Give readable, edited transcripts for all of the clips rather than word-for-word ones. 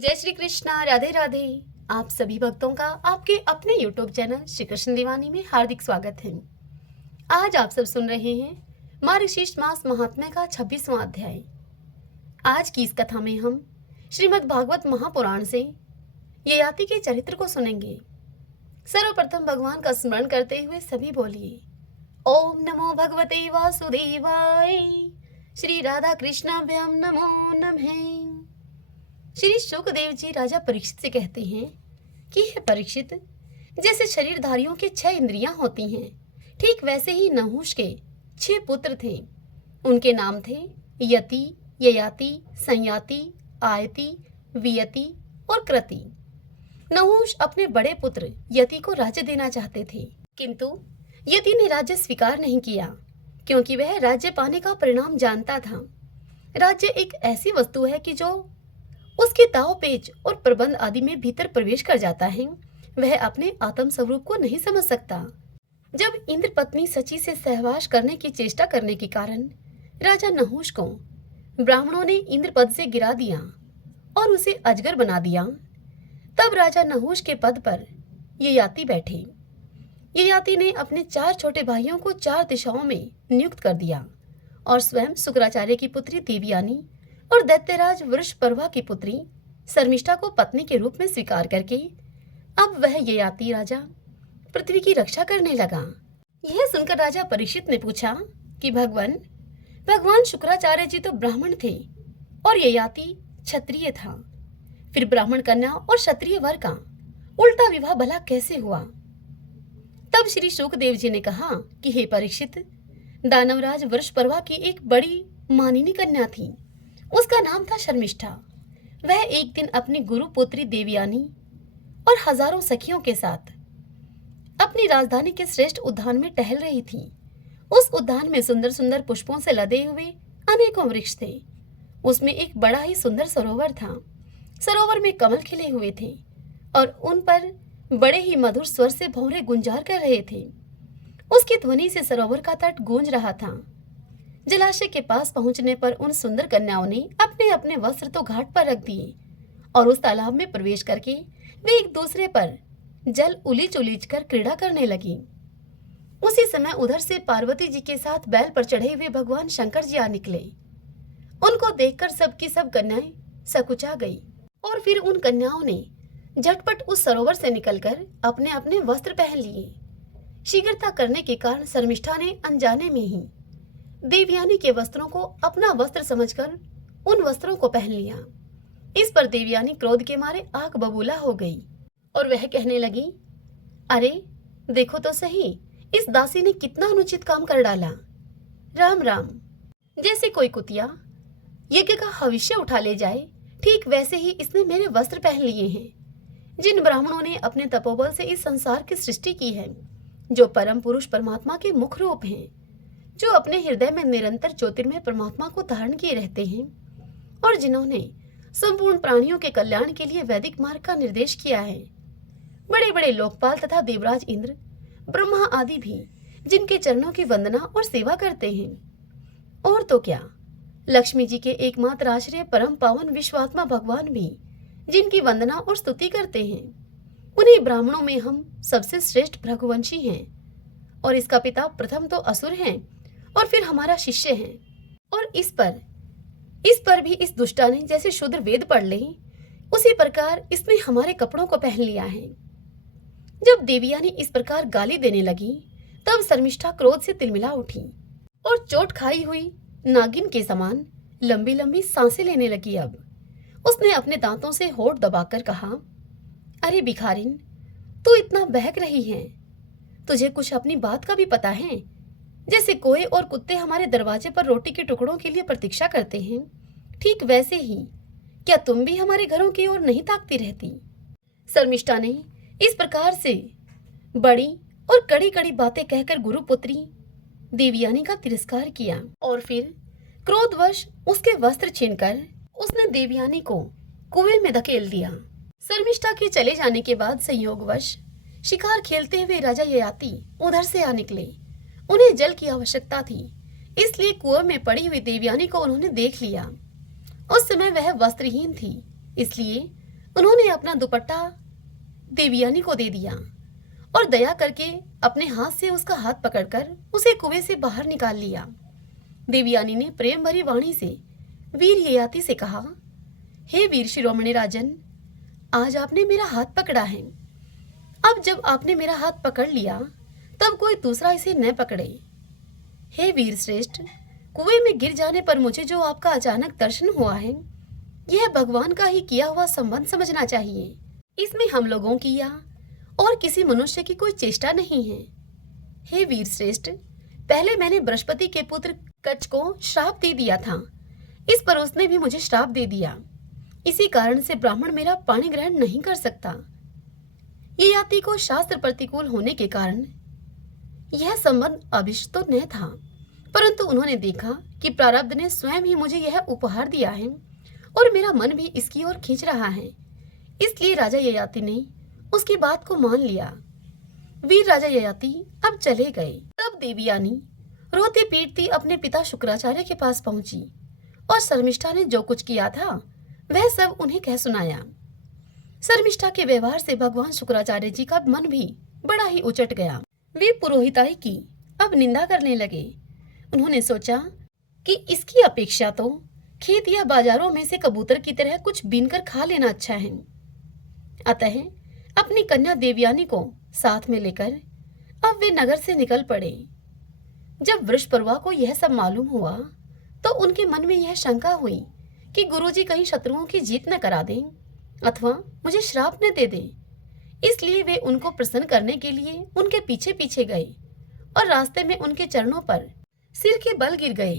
जय श्री कृष्णा, राधे राधे। आप सभी भक्तों का आपके अपने YouTube चैनल श्री कृष्ण दीवानी में हार्दिक स्वागत है। आज आप सब सुन रहे हैं मार्गशीर्ष मास महात्म्य का 26वां अध्याय। आज की इस कथा में हम श्रीमद् भागवत महापुराण से ययाति के चरित्र को सुनेंगे। सर्वप्रथम भगवान का स्मरण करते हुए सभी बोलिए ओम नमो भगवते वासुदेवाय, श्री राधा कृष्णाभ्याम नमो नमः। श्री शुकदेव जी राजा परीक्षित से कहते हैं कि हे परीक्षित, जैसे शरीरधारियों के 6 इंद्रियां होती हैं, ठीक वैसे ही नहुष के 6 पुत्र थे। उनके नाम थे यति, ययाति, संयाति, आयति, वियति और कृति। नहुष अपने बड़े पुत्र यति को राज्य देना चाहते थे, किंतु यति ने राज्य स्वीकार नहीं किया, क्योंकि वह राज्य पाने का परिणाम जानता था। राज्य एक ऐसी वस्तु है कि जो उसके दाव पेच और प्रबंध आदि में भीतर प्रवेश कर जाता है, वह अपने आत्म स्वरूप को नहीं समझ सकता। जब इंद्र पत्नी सची से सहवास करने की चेष्टा करने के कारण राजा नहुष को ब्राह्मणों ने इंद्र पद से गिरा दिया और उसे अजगर बना दिया, तब राजा नहुष के पद पर ययाति बैठे। ययाति ने अपने 4 छोटे भाइयों को 4 दिशाओं में नियुक्त कर दिया और स्वयं शुक्राचार्य की पुत्री देवयानी और दैत्यराज वृषपर्वा की पुत्री शर्मिष्ठा को पत्नी के रूप में स्वीकार करके अब वह ययाति राजा पृथ्वी की रक्षा करने लगा। यह सुनकर राजा परीक्षित ने पूछा कि भगवान शुक्राचार्य जी तो ब्राह्मण थे और ययाति क्षत्रिय था, फिर ब्राह्मण कन्या और क्षत्रिय वर का उल्टा विवाह भला कैसे हुआ? तब श्री शुकदेव जी ने कहा कि हे परीक्षित, दानवराज वृषपर्वा की एक बड़ी मानिनी कन्या थी। उसका नाम था शर्मिष्ठा। वह एक दिन अपनी गुरु पुत्री देवयानी और हजारों सखियों के साथ अपनी राजधानी के श्रेष्ठ उद्यान में टहल रही थी। उस उद्यान में सुंदर सुंदर पुष्पों से लदे हुए अनेकों वृक्ष थे। उसमें एक बड़ा ही सुंदर सरोवर था। सरोवर में कमल खिले हुए थे और उन पर बड़े ही मधुर स्वर से भौरे गुंजार कर रहे थे। उसकी ध्वनि से सरोवर का तट गूंज रहा था। जलाशय के पास पहुंचने पर उन सुंदर कन्याओं ने अपने अपने वस्त्र तो घाट पर रख दिए और उस तालाब में प्रवेश करके वे एक दूसरे पर जल उलीच उलीच कर क्रीड़ा करने लगी। उसी समय उधर से पार्वती जी के साथ बैल पर चढ़े हुए भगवान शंकर जी आ निकले। उनको देखकर सबकी सब कन्याएं सकुचा गई और फिर उन कन्याओं ने झटपट उस सरोवर से निकलकर अपने अपने वस्त्र पहन लिए। शीघ्रता करने के कारण शर्मिष्ठा ने अनजाने में ही देवयानी के वस्त्रों को अपना वस्त्र समझकर उन वस्त्रों को पहन लिया। इस पर देवयानी क्रोध के मारे आग बबूला हो गई और वह कहने लगी, अरे देखो तो सही, इस दासी ने कितना अनुचित काम कर डाला। राम राम। जैसे कोई कुतिया यज्ञ का हविष्य उठा ले जाए, ठीक वैसे ही इसने मेरे वस्त्र पहन लिए हैं। जिन ब्राह्मणों ने अपने तपोबल से इस संसार की सृष्टि की है, जो परम पुरुष परमात्मा के मुख रूप हैं, जो अपने हृदय में निरंतर ज्योतिर्मय परमात्मा को धारण किए रहते हैं और जिन्होंने संपूर्ण प्राणियों के कल्याण के लिए वैदिक मार्ग का निर्देश किया है, बड़े बड़े लोकपाल तथा देवराज इंद्र, ब्रह्मा आदि भी जिनके चरणों की वंदना और सेवा करते हैं, और तो क्या लक्ष्मी जी के एकमात्र आश्रय परम पावन विश्वात्मा भगवान भी जिनकी वंदना और स्तुति करते हैं, उन्हीं ब्राह्मणों में हम सबसे श्रेष्ठ भृगुवंशी हैं और इसका पिता प्रथम तो असुर हैं और फिर हमारा शिष्य है। और इस पर भी इस दुष्टा ने जैसे शूद्र वेद पढ़ ले, उसी प्रकार इसने हमारे कपड़ों को पहन लिया है। जब देवयानी इस प्रकार गाली देने लगी, तब शर्मिष्ठा क्रोध से तिलमिला उठी और चोट खाई हुई नागिन के समान लंबी लंबी सांसें लेने लगी। अब उसने अपने दांतों से होठ दबाकर कहा, अरे भिखारिन, तू इतना बहक रही है, तुझे कुछ अपनी बात का भी पता है? जैसे कोए और कुत्ते हमारे दरवाजे पर रोटी के टुकड़ों के लिए प्रतीक्षा करते हैं, ठीक वैसे ही क्या तुम भी हमारे घरों की ओर नहीं ताकती रहती? शर्मिष्ठा ने इस प्रकार से बड़ी और कड़ी कड़ी बातें कहकर गुरुपुत्री देवयानी का तिरस्कार किया और फिर क्रोधवश उसके वस्त्र छीनकर उसने देवयानी को कुएं में धकेल दिया। शर्मिष्ठा के चले जाने के बाद संयोगवश शिकार खेलते हुए राजा ययाति उधर से आ निकले। उन्हें जल की आवश्यकता थी, इसलिए कुएं में पड़ी हुई देवयानी को उन्होंने देख लिया। उस समय वह वस्त्रहीन थी, इसलिए उन्होंने अपना दुपट्टा देवयानी को दे दिया और दया करके अपने हाथ से उसका हाथ पकड़कर उसे कुएं से बाहर निकाल लिया। देवयानी ने प्रेम भरी वाणी से वीर ययाति से कहा, हे वीर शिरोमणि राजन, आज आपने मेरा हाथ पकड़ा है। अब जब आपने मेरा हाथ पकड़ लिया तब कोई दूसरा इसे न पकड़े। हे वीर श्रेष्ठ, कुएं में गिर जाने पर मुझे जो आपका अचानक दर्शन हुआ है, यह भगवान का ही किया हुआ संबंध समझना चाहिए। इसमें हम लोगों की या और किसी मनुष्य की कोई चेष्टा नहीं है। हे वीर श्रेष्ठ, पहले मैंने बृहस्पति के पुत्र कच्छ को श्राप दे दिया था, इस पर उसने भी मुझे श्राप दे दिया। इसी कारण से ब्राह्मण मेरा पानी ग्रहण नहीं कर सकता। ययाति को शास्त्र प्रतिकूल होने के कारण यह संबंध अभिष्ट तो न था, परंतु उन्होंने देखा कि प्रारब्ध ने स्वयं ही मुझे यह उपहार दिया है और मेरा मन भी इसकी ओर खींच रहा है, इसलिए राजा ययाति ने उसकी बात को मान लिया। वीर राजा ययाति अब चले गए। तब देवयानी रोती पीटती अपने पिता शुक्राचार्य के पास पहुंची और शर्मिष्ठा ने जो कुछ किया था वह सब उन्हें कह सुनाया। शर्मिष्ठा के व्यवहार से भगवान शुक्राचार्य जी का मन भी बड़ा ही उचट गया। वे पुरोहिताई की अब निंदा करने लगे। उन्होंने सोचा कि इसकी अपेक्षा तो खेत या बाजारों में से कबूतर की तरह कुछ बीनकर खा लेना अच्छा है। अतः अपनी कन्या देवयानी को साथ में लेकर अब वे नगर से निकल पड़े। जब वृषपर्वा को यह सब मालूम हुआ तो उनके मन में यह शंका हुई कि गुरुजी कहीं शत्रुओं की जीत न करा दें अथवा मुझे श्राप न दे दें। इसलिए वे उनको प्रसन्न करने के लिए उनके पीछे पीछे गए और रास्ते में उनके चरणों पर सिर के बल गिर गए।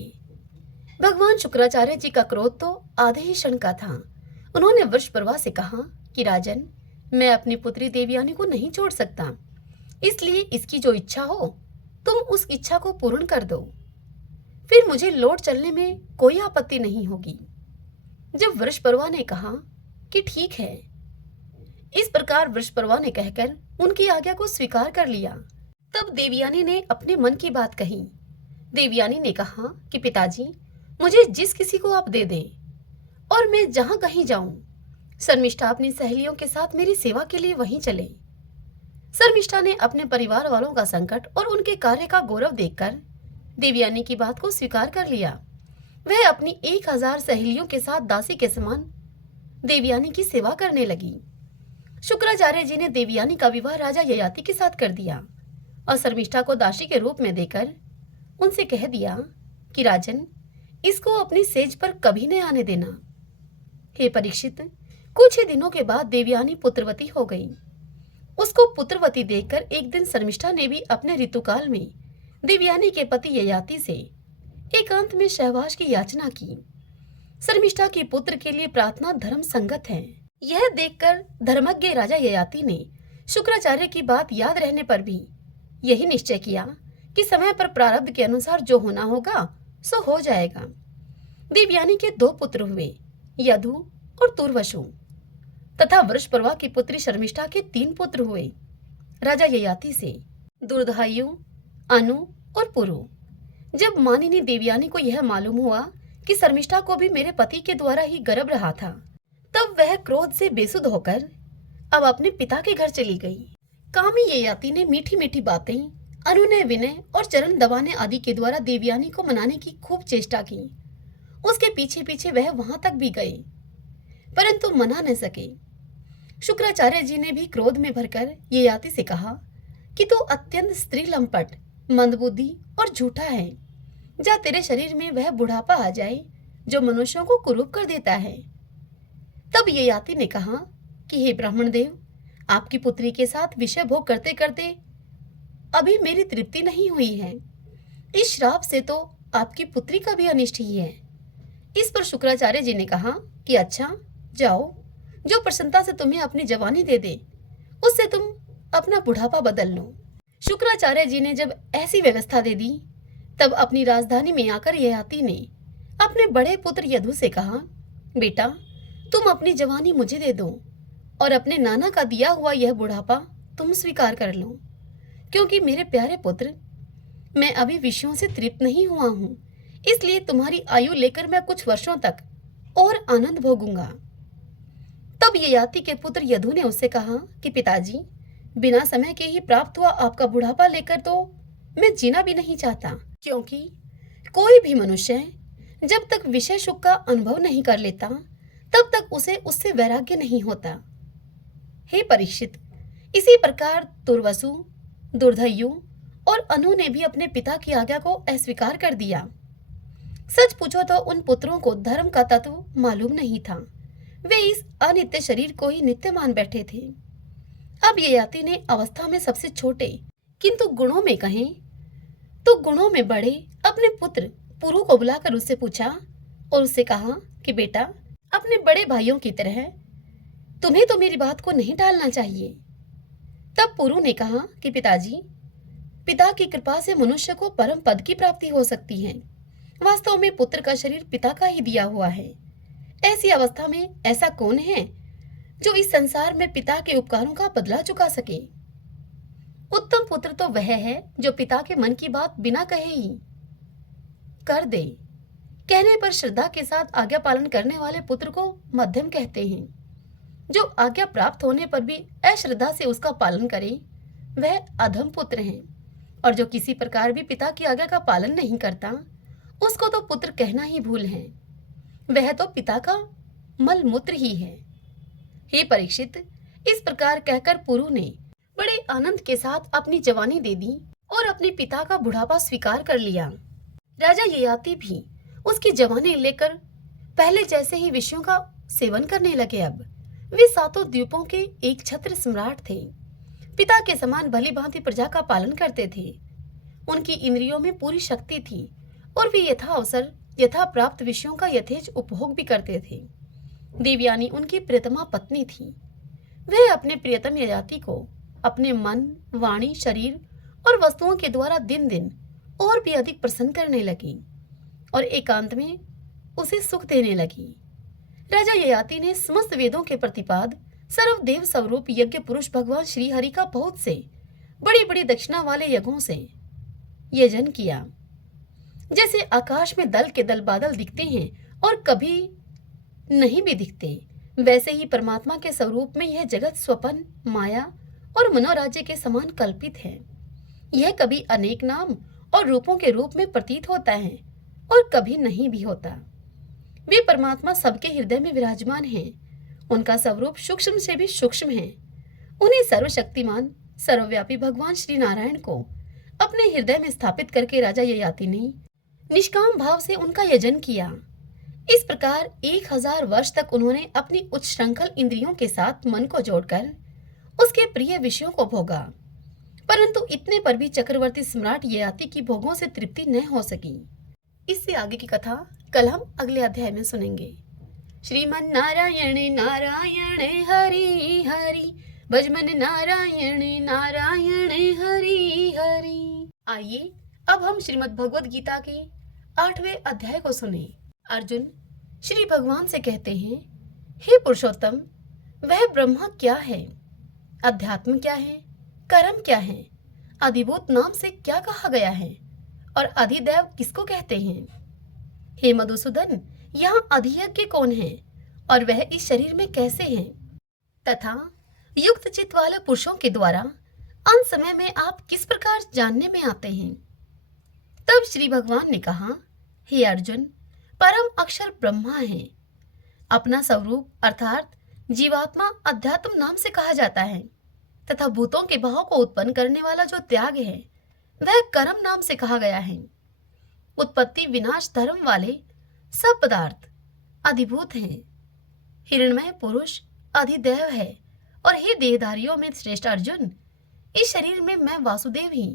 भगवान शुक्राचार्य जी का क्रोध तो आधे ही क्षण का था। उन्होंने वृषपर्वा से कहा कि राजन, मैं अपनी पुत्री देवयानी को नहीं छोड़ सकता, इसलिए इसकी जो इच्छा हो तुम उस इच्छा को पूर्ण कर दो, फिर मुझे लौट चलने में कोई आपत्ति नहीं होगी। जब वृषपर्वा ने कहा कि ठीक है, इस प्रकार वृषपर्वा ने कहकर उनकी आज्ञा को स्वीकार कर लिया। तब देवयानी ने अपने मन की बात कही। देवयानी ने कहा कि पिताजी, मुझे जिस किसी को आप दे दें और मैं जहां कहीं जाऊं, शर्मिष्ठा अपनी सहेलियों के साथ मेरी सेवा के लिए वहीं चले। शर्मिष्ठा ने अपने परिवार वालों का संकट और उनके कार्य का गौरव देखकर देवयानी की बात को स्वीकार कर लिया। वह अपनी 1000 सहेलियों के साथ दासी के समान देवयानी की सेवा करने लगी। शुक्राचार्य जी ने देवयानी का विवाह राजा ययाति के साथ कर दिया और शर्मिष्ठा को दासी के रूप में देकर उनसे कह दिया कि राजन, इसको अपनी सेज पर कभी न आने देना। हे परीक्षित, कुछ ही दिनों के बाद देवयानी पुत्रवती हो गई। उसको पुत्रवती देखकर एक दिन शर्मिष्ठा ने भी अपने ऋतुकाल में देवयानी के पति ययाति से एकांत में सहवास की याचना की। शर्मिष्ठा की पुत्र के लिए प्रार्थना धर्म संगत है। यह देखकर धर्मज्ञ राजा ययाति ने शुक्राचार्य की बात याद रहने पर भी यही निश्चय किया कि समय पर प्रारब्ध के अनुसार जो होना होगा सो हो जाएगा। देवयानी के 2 पुत्र हुए, यदु और तुर्वसु, तथा वृषपर्वा की पुत्री शर्मिष्ठा के 3 पुत्र हुए राजा ययाति से, दुर्धायु, अनु और पुरु। जब मानिनी देवयानी को यह मालूम हुआ कि शर्मिष्ठा को भी मेरे पति के द्वारा ही गर्भ रहा था, तब वह क्रोध से बेसुध होकर अब अपने पिता के घर चली गई। कामी ययाति ने मीठी मीठी बातें, अनुनय विनय और चरण दबाने आदि के द्वारा देवयानी को मनाने की खूब चेष्टा की। उसके पीछे पीछे वह वहां तक भी गए, परंतु मना न सके। शुक्राचार्य जी ने भी क्रोध में भरकर ययाति से कहा कि तू अत्यंत स्त्री लंपट, मंदबुद्धि और झूठा है। जा तेरे शरीर में वह बुढ़ापा आ जाए जो मनुष्यों को कुरूप कर देता है। तब ययाति ने कहा कि हे ब्राह्मण देव, आपकी पुत्री के साथ विषय भोग करते करते अभी मेरी तृप्ति नहीं हुई है। इस श्राप से तो आपकी पुत्री का भी अनिष्ट ही है। इस पर शुक्राचार्य जी ने कहा कि अच्छा, जाओ, जो प्रसन्नता से तुम्हें अपनी जवानी दे दे उससे तुम अपना बुढ़ापा बदल लो। शुक्राचार्य जी ने जब ऐसी व्यवस्था दे दी तब अपनी राजधानी में आकर ययाति ने अपने बड़े पुत्र यदु से कहा, बेटा, तुम अपनी जवानी मुझे दे दो और अपने नाना का दिया हुआ यह बुढ़ापा तुम स्वीकार कर लो, क्योंकि मेरे प्यारे पुत्र, मैं अभी विषयों से तृप्त नहीं हुआ हूँ, इसलिए तुम्हारी आयु लेकर मैं कुछ वर्षों तक और आनंद भोगूंगा। तब ययाति के पुत्र यदु ने उससे कहा कि पिताजी, बिना समय के ही प्राप्त हुआ आपका बुढ़ापा लेकर तो मैं जीना भी नहीं चाहता, क्योंकि कोई भी मनुष्य जब तक विषय सुख का अनुभव नहीं कर लेता तब तक उसे उससे वैराग्य नहीं होता। हे परीक्षित, इसी प्रकार दुर्वसु, दुर्धयु और अनु ने भी अपने पिता की आज्ञा को अस्वीकार कर दिया। सच पूछो तो उन पुत्रों को धर्म का तत्व मालूम नहीं था। वे इस अनित्य शरीर को ही नित्य मान बैठे थे। अब ययाति ने अवस्था में सबसे छोटे किंतु गुणों में कहें तो गुणों में बड़े अपने पुत्र पुरु को बुलाकर उससे पूछा और उससे कहा कि बेटा, अपने बड़े भाइयों की तरह तुम्हें तो मेरी बात को नहीं टालना चाहिए। तब पुरु ने कहा कि पिताजी, पिता की कृपा से मनुष्य को परम पद की प्राप्ति हो सकती है। वास्तव में पुत्र का शरीर पिता का ही दिया हुआ है। ऐसी अवस्था में ऐसा कौन है जो इस संसार में पिता के उपकारों का बदला चुका सके। उत्तम पुत्र तो वह है जो पिता के मन की बात बिना कहे ही कर दे। कहने पर श्रद्धा के साथ आज्ञा पालन करने वाले पुत्र को मध्यम कहते हैं। जो आज्ञा प्राप्त होने पर भी अश्रद्धा से उसका पालन करे वह अधम पुत्र है, और जो किसी प्रकार भी पिता की आज्ञा का पालन नहीं करता उसको तो पुत्र कहना ही भूल है। वह तो पिता का मल मूत्र ही है। हे परीक्षित, इस प्रकार कहकर पुरु ने बड़े आनंद के साथ अपनी जवानी दे दी और अपने पिता का बुढ़ापा स्वीकार कर लिया। राजा ययाति भी उसकी जवानी लेकर पहले जैसे ही विषयों का सेवन करने लगे। अब वे सातों द्वीपों के एक छत्र सम्राट थे। पिता के समान भली भांति प्रजा का पालन करते थे। उनकी इंद्रियों में पूरी शक्ति थी और वे यथा अवसर यथा प्राप्त विषयों का यथेच उपभोग भी करते थे। देवयानी उनकी प्रियतमा पत्नी थी। वह अपने प्रियतम ययाति को अपने मन, वाणी, शरीर और वस्तुओं के द्वारा दिन दिन और भी अधिक प्रसन्न करने लगी और एकांत में उसे सुख देने लगी। राजा ययाति ने समस्त वेदों के प्रतिपाद सर्वदेव स्वरूप यज्ञ पुरुष भगवान श्री हरि का बहुत से बड़ी बड़ी दक्षिणा वाले यज्ञों से यजन किया। जैसे आकाश में दल के दल बादल दिखते हैं और कभी नहीं भी दिखते, वैसे ही परमात्मा के स्वरूप में यह जगत स्वपन, माया और मनोराज्य के समान कल्पित है। यह कभी अनेक नाम और रूपों के रूप में प्रतीत होता है और कभी नहीं भी होता। वे परमात्मा सबके हृदय में विराजमान हैं। उनका स्वरूप सूक्ष्म से भी सूक्ष्म है। उन्हें सर्वशक्तिमान, सर्वव्यापी भगवान श्री नारायण को अपने हृदय में स्थापित करके राजा ययाति ने निष्काम भाव से उनका यजन किया। इस प्रकार 1000 वर्ष तक उन्होंने अपनी उच्च श्रृंखल इंद्रियों के साथ मन को जोड़कर उसके प्रिय विषयों को भोगा, परंतु इतने पर भी चक्रवर्ती सम्राट ययाति की भोगों से तृप्ति न हो सकी। इससे आगे की कथा कल हम अगले अध्याय में सुनेंगे। श्रीमन नारायण नारायण हरि हरि, भजमन नारायण नारायण हरि हरि। आइए अब हम श्रीमद् भगवद गीता के 8वें अध्याय को सुने। अर्जुन श्री भगवान से कहते हैं, हे पुरुषोत्तम, वह ब्रह्मा क्या है, अध्यात्म क्या है, कर्म क्या है, अधिभूत नाम से क्या कहा गया है और अधिदैव किसको कहते हैं। हे मधुसूदन, यहाँ अधियज्ञ कौन है और वह इस शरीर में कैसे है, तथा युक्त चित्त वाले पुरुषों के द्वारा अंत समय में आप किस प्रकार जानने में आते हैं। तब श्री भगवान ने कहा, हे अर्जुन, परम अक्षर ब्रह्मा है। अपना स्वरूप अर्थात जीवात्मा अध्यात्म नाम से कहा जाता है तथा भूतों के भाव को उत्पन्न करने वाला जो त्याग है वह कर्म नाम से कहा गया है। उत्पत्ति विनाश धर्म वाले सब पदार्थ अधिभूत हैं। हिरण्मय पुरुष अधिदैव है और हे देहधारियों में श्रेष्ठ अर्जुन, इस शरीर में मैं वासुदेव ही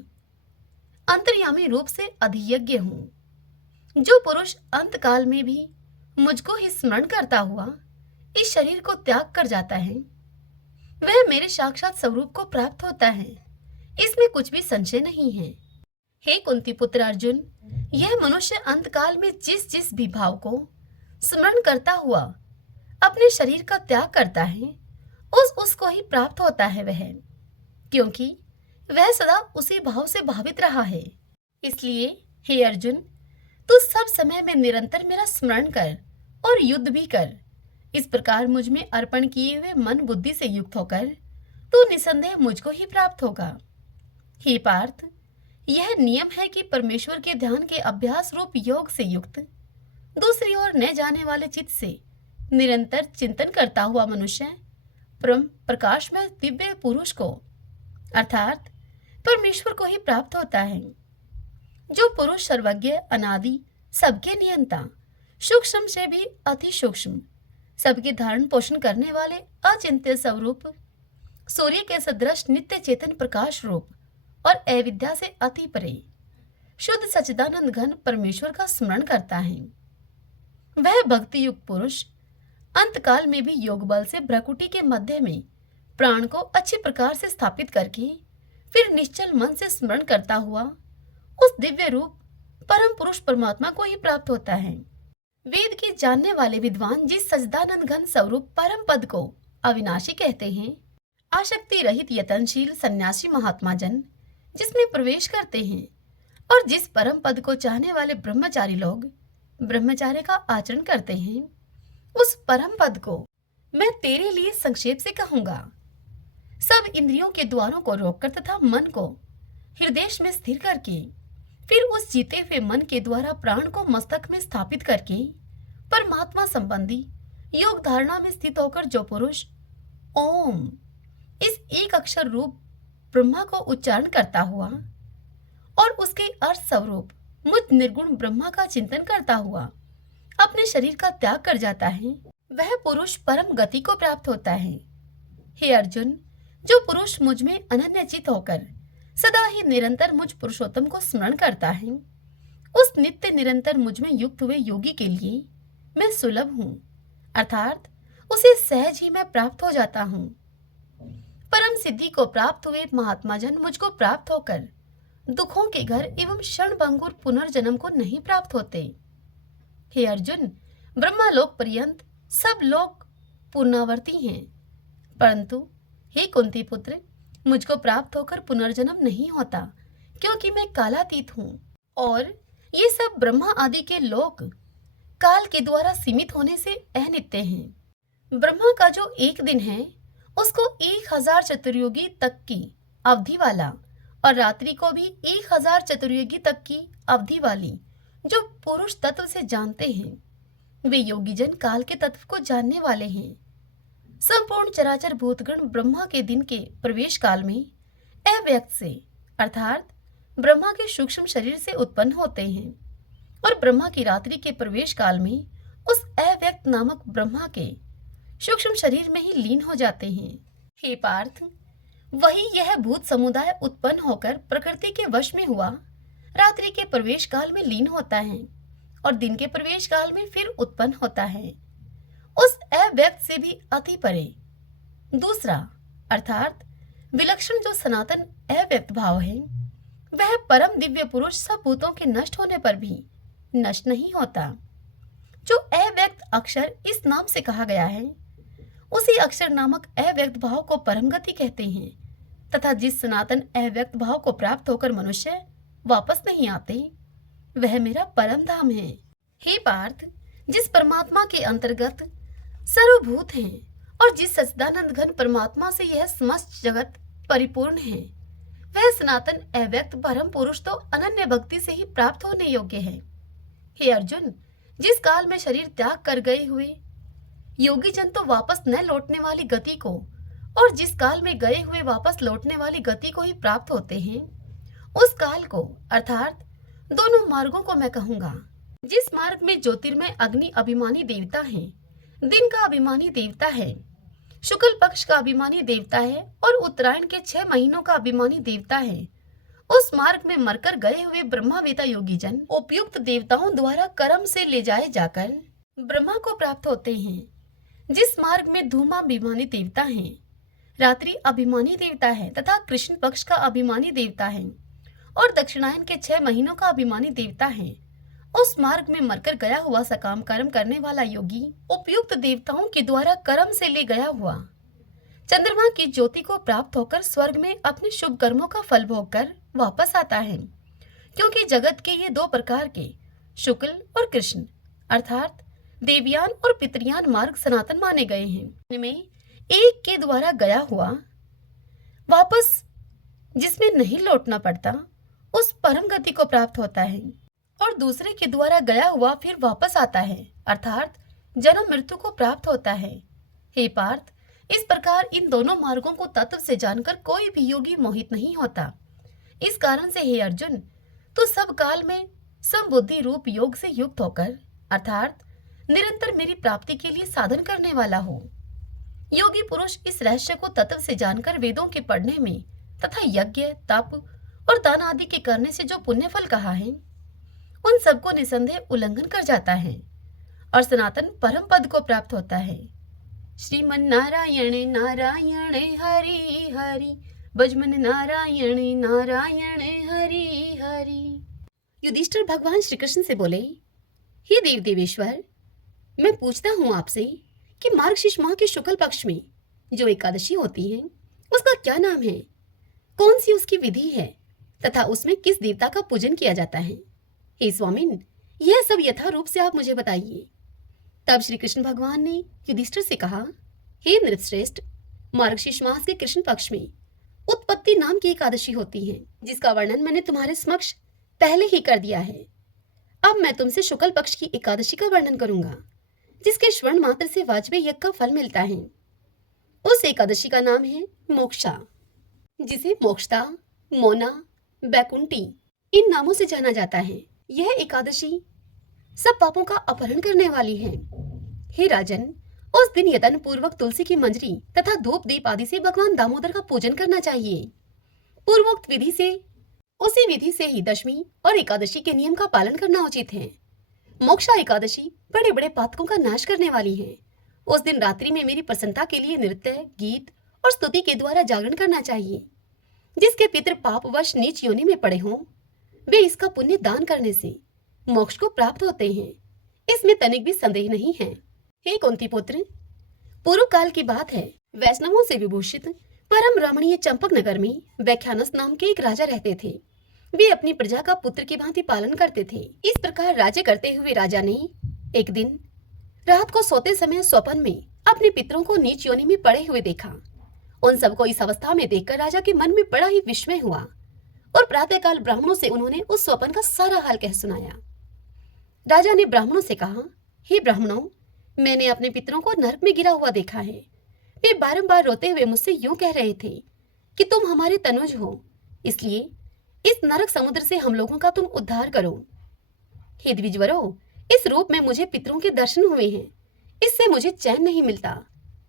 अंतर्यामी रूप से अधियज्ञ हूँ। जो पुरुष अंत काल में भी मुझको ही स्मरण करता हुआ इस शरीर को त्याग कर जाता है वह मेरे साक्षात स्वरूप को प्राप्त होता है। इसमें कुछ भी संशय नहीं है। हे कुंती पुत्र अर्जुन, यह मनुष्य अंत काल में जिस जिस भी भाव को स्मरण करता हुआ अपने शरीर का त्याग करता है उसको ही प्राप्त होता है वह, क्योंकि वह सदा उसी भाव से भावित रहा है। इसलिए हे अर्जुन, तू सब समय में निरंतर मेरा स्मरण कर और युद्ध भी कर। इस प्रकार मुझ में अर्पण किए हुए मन बुद्धि से युक्त होकर तो निसंदेह मुझको ही प्राप्त होगा। हे पार्थ, यह नियम है कि परमेश्वर के ध्यान के अभ्यास रूप योग से युक्त दूसरी ओर न जाने वाले चित्त से निरंतर चिंतन करता हुआ मनुष्य परम प्रकाश में दिव्य पुरुष को अर्थात परमेश्वर को ही प्राप्त होता है। जो पुरुष सर्वज्ञ, अनादि, सबके नियंता, सूक्ष्म से भी अति सूक्ष्म, सबके धारण पोषण करने वाले अचिंत्य स्वरूप, सूर्य के सदृश नित्य चेतन प्रकाश रूप और अविद्या से अति परे शुद्ध सच्चिदानंद घन परमेश्वर का स्मरण करता है, वह भक्ति युक्त पुरुष अंतकाल में भी योग बल से भ्रकुटी के मध्य में प्राण को अच्छी प्रकार से स्थापित करके फिर निश्चल मन से स्मरण करता हुआ उस दिव्य रूप परम पुरुष परमात्मा को ही प्राप्त होता है। वेद के जानने वाले विद्वान जिस सच्चिदानंद घन स्वरूप परम पद को अविनाशी कहते हैं, आसक्ति रहित यतनशील सन्यासी महात्मा जन जिसमें प्रवेश करते हैं और जिस परम पद को चाहने वाले ब्रह्मचारी लोग ब्रह्मचार्य का आचरण करते हैं, उस परम पद को मैं तेरे लिए संक्षेप से कहूंगा। सब इंद्रियों के द्वारों को रोककर तथा मन को हृदय में स्थिर करके फिर उस जीते हुए मन के द्वारा प्राण को मस्तक में स्थापित करके परमात्मा संबंधी योग धारणा में स्थित होकर जो पुरुष ओम इस एक अक्षर रूप ब्रह्मा को उच्चारण करता हुआ और उसके अर्थ स्वरूप मुझ निर्गुण ब्रह्मा का चिंतन करता हुआ अपने शरीर का त्याग कर जाता है, वह पुरुष परम गति को प्राप्त होता है। हे अर्जुन, जो पुरुष मुझ में अनन्यचित होकर सदा ही निरंतर मुझ पुरुषोत्तम को स्मरण करता है, उस नित्य निरंतर मुझ में युक्त हुए योगी के लिए मैं सुलभ हूँ, अर्थात उसे सहज ही मैं प्राप्त हो जाता हूँ। परम सिद्धि को प्राप्त हुए महात्मा जन मुझको प्राप्त होकर दुखों के घर एवं क्षणभंगुर पुनर्जन्म को नहीं प्राप्त होते। हे अर्जुन, ब्रह्मालोक पर्यंत सब लोग पुनरावर्ती हैं, परंतु हे कुंती पुत्र, मुझको प्राप्त होकर पुनर्जन्म नहीं होता, क्योंकि मैं कालातीत हूँ और ये सब ब्रह्मा आदि के लोक काल के द्वारा सीमित होने से अनित्य हैं। ब्रह्मा का जो एक दिन है उसको 1000 चतुर्युगी तक की अवधि वाला और रात्रि को भी 1000 चतुर्युगी तक की अवधि वाली जो पुरुष तत्व से जानते हैं, वे योगीजन काल के तत्व को जानने वाले हैं। संपूर्ण चराचर भूतगण ब्रह्मा के दिन के प्रवेश काल में अव्यक्त से अर्थात ब्रह्मा के सूक्ष्म शरीर से उत्पन्न होते हैं और ब्रह्मा की रात्रि के प्रवेश काल में उस अव्यक्त नामक ब्रह्मा के सूक्ष्म शरीर में ही लीन हो जाते हैं। हे पार्थ, वही यह भूत समुदाय उत्पन्न होकर प्रकृति के वश में हुआ रात्रि के प्रवेश काल में लीन होता है और दिन के प्रवेश काल में फिर उत्पन्न होता है, उस अव्यक्त से भी अति परे दूसरा अर्थात विलक्षण जो सनातन अव्यक्त भाव है, वह परम दिव्य पुरुष सब भूतों के नष्ट होने पर भी नष्ट नहीं होता। जो अव्यक्त अक्षर इस नाम से कहा गया है, उसी अक्षर नामक अव्यक्त भाव को परम गति कहते हैं तथा जिस सनातन अव्यक्त भाव को प्राप्त होकर मनुष्य वापस नहीं आते, वह मेरा परम धाम है। हे पार्थ, जिस परमात्मा के अंतर्गत सर्वभूत हैं और जिस सच्चिदानंद घन परमात्मा से यह समस्त जगत परिपूर्ण है, वह सनातन अव्यक्त परम पुरुष तो अनन्य भक्ति से ही प्राप्त होने योग्य है। हे अर्जुन, जिस काल में शरीर त्याग कर गए हुए योगी जन तो वापस न लौटने वाली गति को और जिस काल में गए हुए वापस लौटने वाली गति को ही प्राप्त होते हैं, उस काल को अर्थात दोनों मार्गों को मैं कहूंगा। जिस मार्ग में ज्योतिर्मय अग्नि अभिमानी देवता है, दिन का अभिमानी देवता है, शुक्ल पक्ष का अभिमानी देवता है और उत्तरायण के 6 महीनों का अभिमानी देवता है, उस मार्ग में मरकर गए हुए ब्रह्मावेता योगी जन उपयुक्त देवताओं द्वारा कर्म से ले जाए जाकर ब्रह्मा को प्राप्त होते हैं। जिस मार्ग में धूमा अभिमानी देवता है, रात्रि अभिमानी देवता है तथा कृष्ण पक्ष का अभिमानी देवता है और दक्षिणायन के 6 महीनों का अभिमानी देवता है, उस मार्ग में मरकर गया हुआ सकाम कर्म करने वाला योगी उपयुक्त देवताओं के द्वारा कर्म से ले गया हुआ चंद्रमा की ज्योति को प्राप्त होकर स्वर्ग में अपने शुभ कर्मों का फल भोग कर वापस आता है। क्योंकि जगत के ये 2 प्रकार के शुक्ल और कृष्ण अर्थात देवयान और पितृयान मार्ग सनातन माने गए हैं। इनमें एक के द्वारा गया हुआ वापस जिसमें नहीं लौटना पड़ता उस परम गति को प्राप्त होता है, और दूसरे के द्वारा गया हुआ फिर वापस आता है, अर्थात जन्म मृत्यु को प्राप्त होता है। हे पार्थ, इस प्रकार इन दोनों मार्गों को तत्व से जानकर कोई भी योगी मोहित नहीं होता। इस कारण से हे अर्जुन, तू सब काल में समबुद्धि रूप योग से युक्त होकर अर्थात निरंतर मेरी प्राप्ति के लिए साधन करने वाला हो। योगी पुरुष इस रहस्य को तत्व से जानकर वेदों के पढ़ने में तथा यज्ञ, तप और दान आदि के करने से जो पुण्य फल कहा है, उन सबको निसंदेह उल्लंघन कर जाता है और सनातन परम पद को प्राप्त होता है। श्रीमन नारायण नारायण हरि हरि, भजमन नारायण नारायण हरि हरि। युधिष्ठिर भगवान श्री कृष्ण से बोले, हे देव देवेश्वर, मैं पूछता हूँ आपसे कि मार्गशीर्ष माह के शुक्ल पक्ष में जो एकादशी होती है उसका क्या नाम है, कौन सी उसकी विधि है तथा उसमें किस देवता का पूजन किया जाता है। हे स्वामिन, यह सब यथा रूप से आप मुझे बताइए। तब श्री कृष्ण भगवान ने युधिष्ठिर से कहा, हे नृपश्रेष्ठ, मार्गशीर्ष मास के कृष्ण पक्ष में उत्पत्ति नाम की एकादशी होती है, जिसका वर्णन मैंने तुम्हारे समक्ष पहले ही कर दिया है। अब मैं तुमसे शुक्ल पक्ष की एकादशी का वर्णन करूंगा, जिसके श्रवण मात्र से वाजपेय यज्ञ का फल मिलता है। उस एकादशी का नाम है मोक्षा, जिसे मोक्षता, मोना, बैकुंठी इन नामों से जाना जाता है। यह एकादशी सब पापों का अपहरण करने वाली है। हे राजन, उस दिन यत्न पूर्वक तुलसी की मंजरी तथा धूप दीप आदि से भगवान दामोदर का पूजन करना चाहिए। पूर्वोक्त विधि से उसी विधि से ही दशमी और एकादशी के नियम का पालन करना उचित है। मोक्षा एकादशी बड़े बड़े पातकों का नाश करने वाली है। उस दिन रात्रि में मेरी प्रसन्नता के लिए नृत्य, गीत और स्तुति के द्वारा जागरण करना चाहिए। जिसके पितृ पापवश नीच योनि में पड़े हों, वे इसका पुण्य दान करने से मोक्ष को प्राप्त होते हैं। इसमें तनिक भी संदेह नहीं है। हे कुंती पुत्र, पूर्व काल की बात है, वैष्णवों से विभूषित परम रमणीय चंपक नगर में व्याख्यानस नाम के एक राजा रहते थे। वे अपनी प्रजा का पुत्र की भांति पालन करते थे। इस प्रकार राज्य करते हुए राजा ने एक दिन रात को सोते समय स्वप्न में अपने पितरों को नीच योनि में पड़े हुए देखा। उन सबको इस अवस्था में देखकर राजा के मन में बड़ा ही विस्मय हुआ और प्रातःकाल ब्राह्मणों से उन्होंने उस स्वप्न का सारा हाल कह सुनाया। राजा ने ब्राह्मणों से कहा, हे ब्राह्मणों, मैंने अपने पितरों को नरक में गिरा हुआ देखा है। वे बारंबार रोते हुए मुझसे यूं कह रहे थे कि तुम हमारे तनुज हो, इसलिए इस नरक समुद्र से हम लोगों का तुम उद्धार करो। हे द्विजवरों, इस रूप में मुझे पितरों के दर्शन हुए हैं, इससे मुझे चैन नहीं मिलता।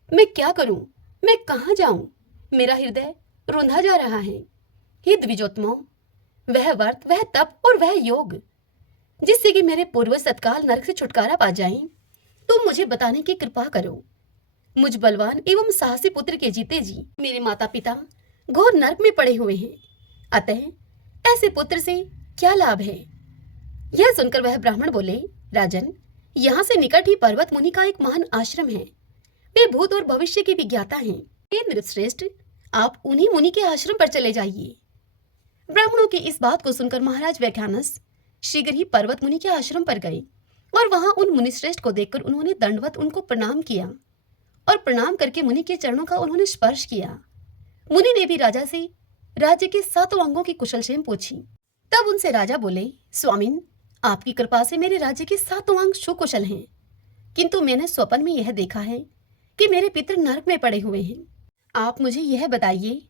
मैं क्या करूं, मैं कहां जाऊं, मेरा हृदय रुंधा जा रहा है। हे द्विजोत्तमों, वह व्रत, वह तप और वह योग जिससे कि मेरे पूर्वज तत्काल नरक से छुटकारा पा जाएं, तुम मुझे बताने की कृपा करो। मुझ बलवान एवं साहसी पुत्र के जीते जी मेरे माता पिता घोर नरक में पड़े हुए हैं, अतः ऐसे पुत्र से क्या लाभ है। यह सुनकर वह ब्राह्मण बोले, राजन, यहाँ से निकट ही पर्वत मुनि का एक महान आश्रम है। वे भूत और भविष्य के विज्ञाता हैं। हे नृपश्रेष्ठ, आप उन्हीं मुनि के आश्रम पर चले जाइए। ब्राह्मणों की इस बात को सुनकर महाराज व्याख्यानस शीघ्र ही पर्वत मुनि के आश्रम पर गए और वहां उन मुनिश्रेष्ठ को देखकर उन्होंने दंडवत उनको प्रणाम किया और प्रणाम करके मुनि के चरणों का उन्होंने स्पर्श किया। मुनि ने भी राजा से राज्य के 7 अंगों की कुशलक्षेम पूछी। तब उनसे राजा बोले, स्वामिन, आपकी कृपा से मेरे राज्य के 7 अंग सुकुशल हैं, किंतु मैंने स्वप्न में यह देखा है कि मेरे पितृ नरक में पड़े हुए हैं। आप मुझे यह बताइए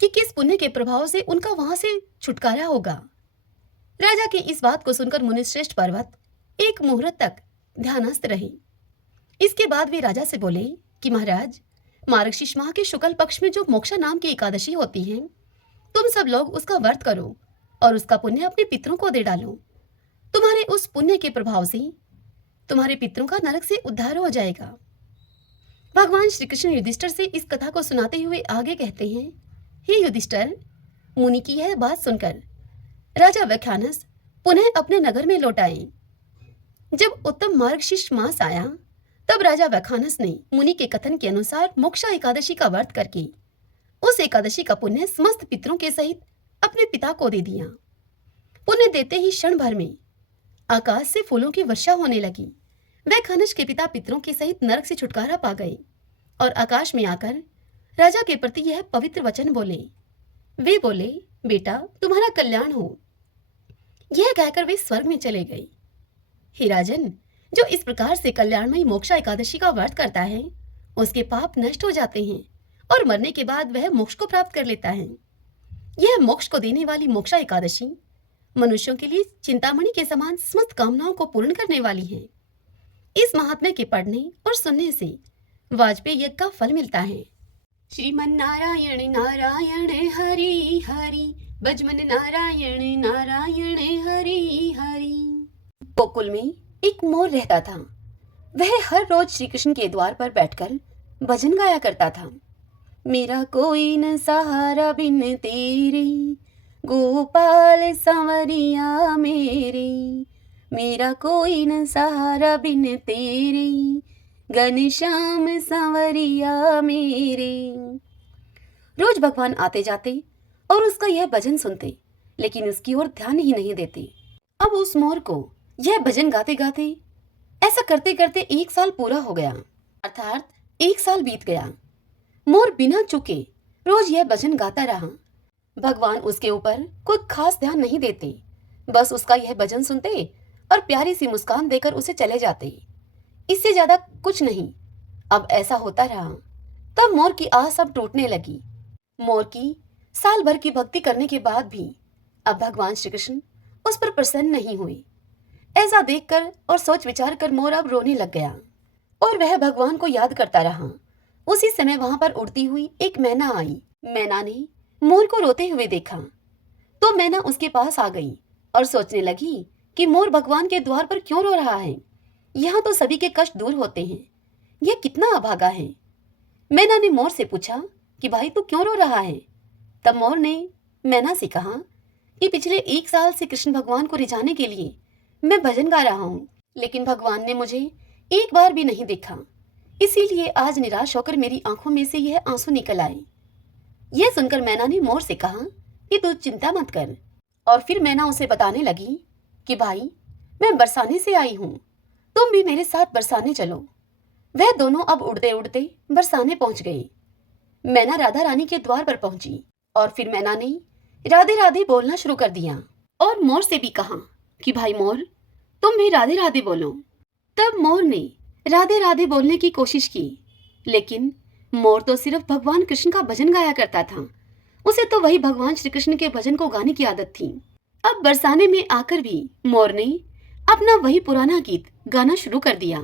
कि किस पुण्य के प्रभाव से उनका वहां से छुटकारा होगा। राजा की इस बात को सुनकर मुनिश्रेष्ठ पर्वत एक मुहूर्त तक ध्यानस्थ रहे। इसके बाद वे राजा से बोले कि महाराज, मार्गशीर्ष माह के शुक्ल पक्ष में जो मोक्षा नाम की एकादशी होती है, तुम सब लोग उसका व्रत करो और उसका पुण्य अपने पितरों को दे डालो। तुम्हारे उस पुण्य के प्रभाव से तुम्हारे पितरों का नरक से उद्धार हो जाएगा। भगवान श्री कृष्ण युधिष्ठिर से इस कथा को सुनाते हुए आगे कहते हैं, हे युधिष्ठिर, मुनि की यह बात सुनकर राजा व्याख्यानस पुनः अपने नगर में लौट आए। जब उत्तम मार्गशीर्ष मास आया, तब राजा व्याख्यानस ने मुनि के कथन के अनुसार मोक्षा एकादशी का व्रत करके उस एकादशी का पुण्य समस्त पितरों के सहित अपने पिता को दे दिया। पुण्य देते ही क्षण भर में आकाश से फूलों की वर्षा होने लगी। वह खनिज के पिता पितरों के सहित नरक से छुटकारा पा गए और आकाश में आकर राजा के प्रति यह पवित्र वचन बोले। वे बोले, बेटा तुम्हारा कल्याण हो। यह कहकर वे स्वर्ग में चले गए। हे राजन, जो इस प्रकार से कल्याणमयी मोक्षा एकादशी का व्रत करता है उसके पाप नष्ट हो जाते हैं और मरने के बाद वह मोक्ष को प्राप्त कर लेता है। यह मोक्ष को देने वाली मोक्षा एकादशी मनुष्यों के लिए चिंतामणि के समान समस्त कामनाओं को पूर्ण करने वाली है। इस महात्म्य के पढ़ने और सुनने से वाजपेयी यज्ञ का फल मिलता है। श्रीमन नारायण नारायण हरि हरि, बजमन नारायण नारायण हरि हरि। गोकुल में एक मोर रहता था। वह हर रोज श्री कृष्ण के द्वार पर बैठकर भजन गाया करता था। मेरा कोई न सहारा बिन तेरे, गोपाल संवरिया मेरे। मेरा कोई न सहारा बिन तेरे, घनश्याम संवरिया मेरे। रोज भगवान आते जाते और उसका यह भजन सुनते, लेकिन उसकी ओर ध्यान ही नहीं देते। अब उस मोर को यह भजन गाते गाते, ऐसा करते करते 1 साल पूरा हो गया, अर्थात 1 साल बीत गया। मोर बिना चुके रोज यह भजन गाता रहा। भगवान उसके ऊपर कोई खास ध्यान नहीं देते, बस उसका यह भजन सुनते और प्यारी सी मुस्कान देकर उसे चले जाते। इससे ज्यादा कुछ नहीं। अब ऐसा होता रहा। तब मोर की आस अब टूटने लगी। मोर की साल भर की भक्ति करने के बाद भी अब भगवान श्री कृष्ण उस पर प्रसन्न नहीं हुए। ऐसा देखकर और सोच विचार कर मोर अब रोने लग गया और वह भगवान को याद करता रहा। उसी समय वहां पर उड़ती हुई एक मैना आई। मैना ने मोर को रोते हुए देखा तो मैना उसके पास आ गई और सोचने लगी कि मोर भगवान के द्वार पर क्यों रो रहा है। यहाँ तो सभी के कष्ट दूर होते हैं, यह कितना अभागा है। मैना ने मोर से पूछा कि भाई तू क्यों रो रहा है। तब मोर ने मैना से कहा कि पिछले 1 साल से कृष्ण भगवान को रिझाने के लिए मैं भजन गा रहा हूँ, लेकिन भगवान ने मुझे एक बार भी नहीं देखा। इसीलिए आज निराश होकर मेरी आंखों में से यह आंसू निकल आए। यह सुनकर मैना ने मोर से कहा कि तू चिंता मत कर। और फिर मैना उसे बताने लगी कि भाई मैं बरसाने से आई हूँ, तुम भी मेरे साथ बरसाने चलो। वह दोनों अब उड़ते उड़ते बरसाने पहुंच गए। मैना राधा रानी के द्वार पर पहुंची और फिर मैना ने राधे राधे बोलना शुरू कर दिया और मोर से भी कहा कि भाई मोर तुम भी राधे राधे बोलो। तब मोर ने राधे राधे बोलने की कोशिश की, लेकिन मोर तो सिर्फ भगवान कृष्ण का भजन गाया करता था। उसे तो वही भगवान श्री कृष्ण के भजन को गाने की आदत थी। अब बरसाने में आकर भी मोर ने अपना वही पुराना गीत गाना शुरू कर दिया।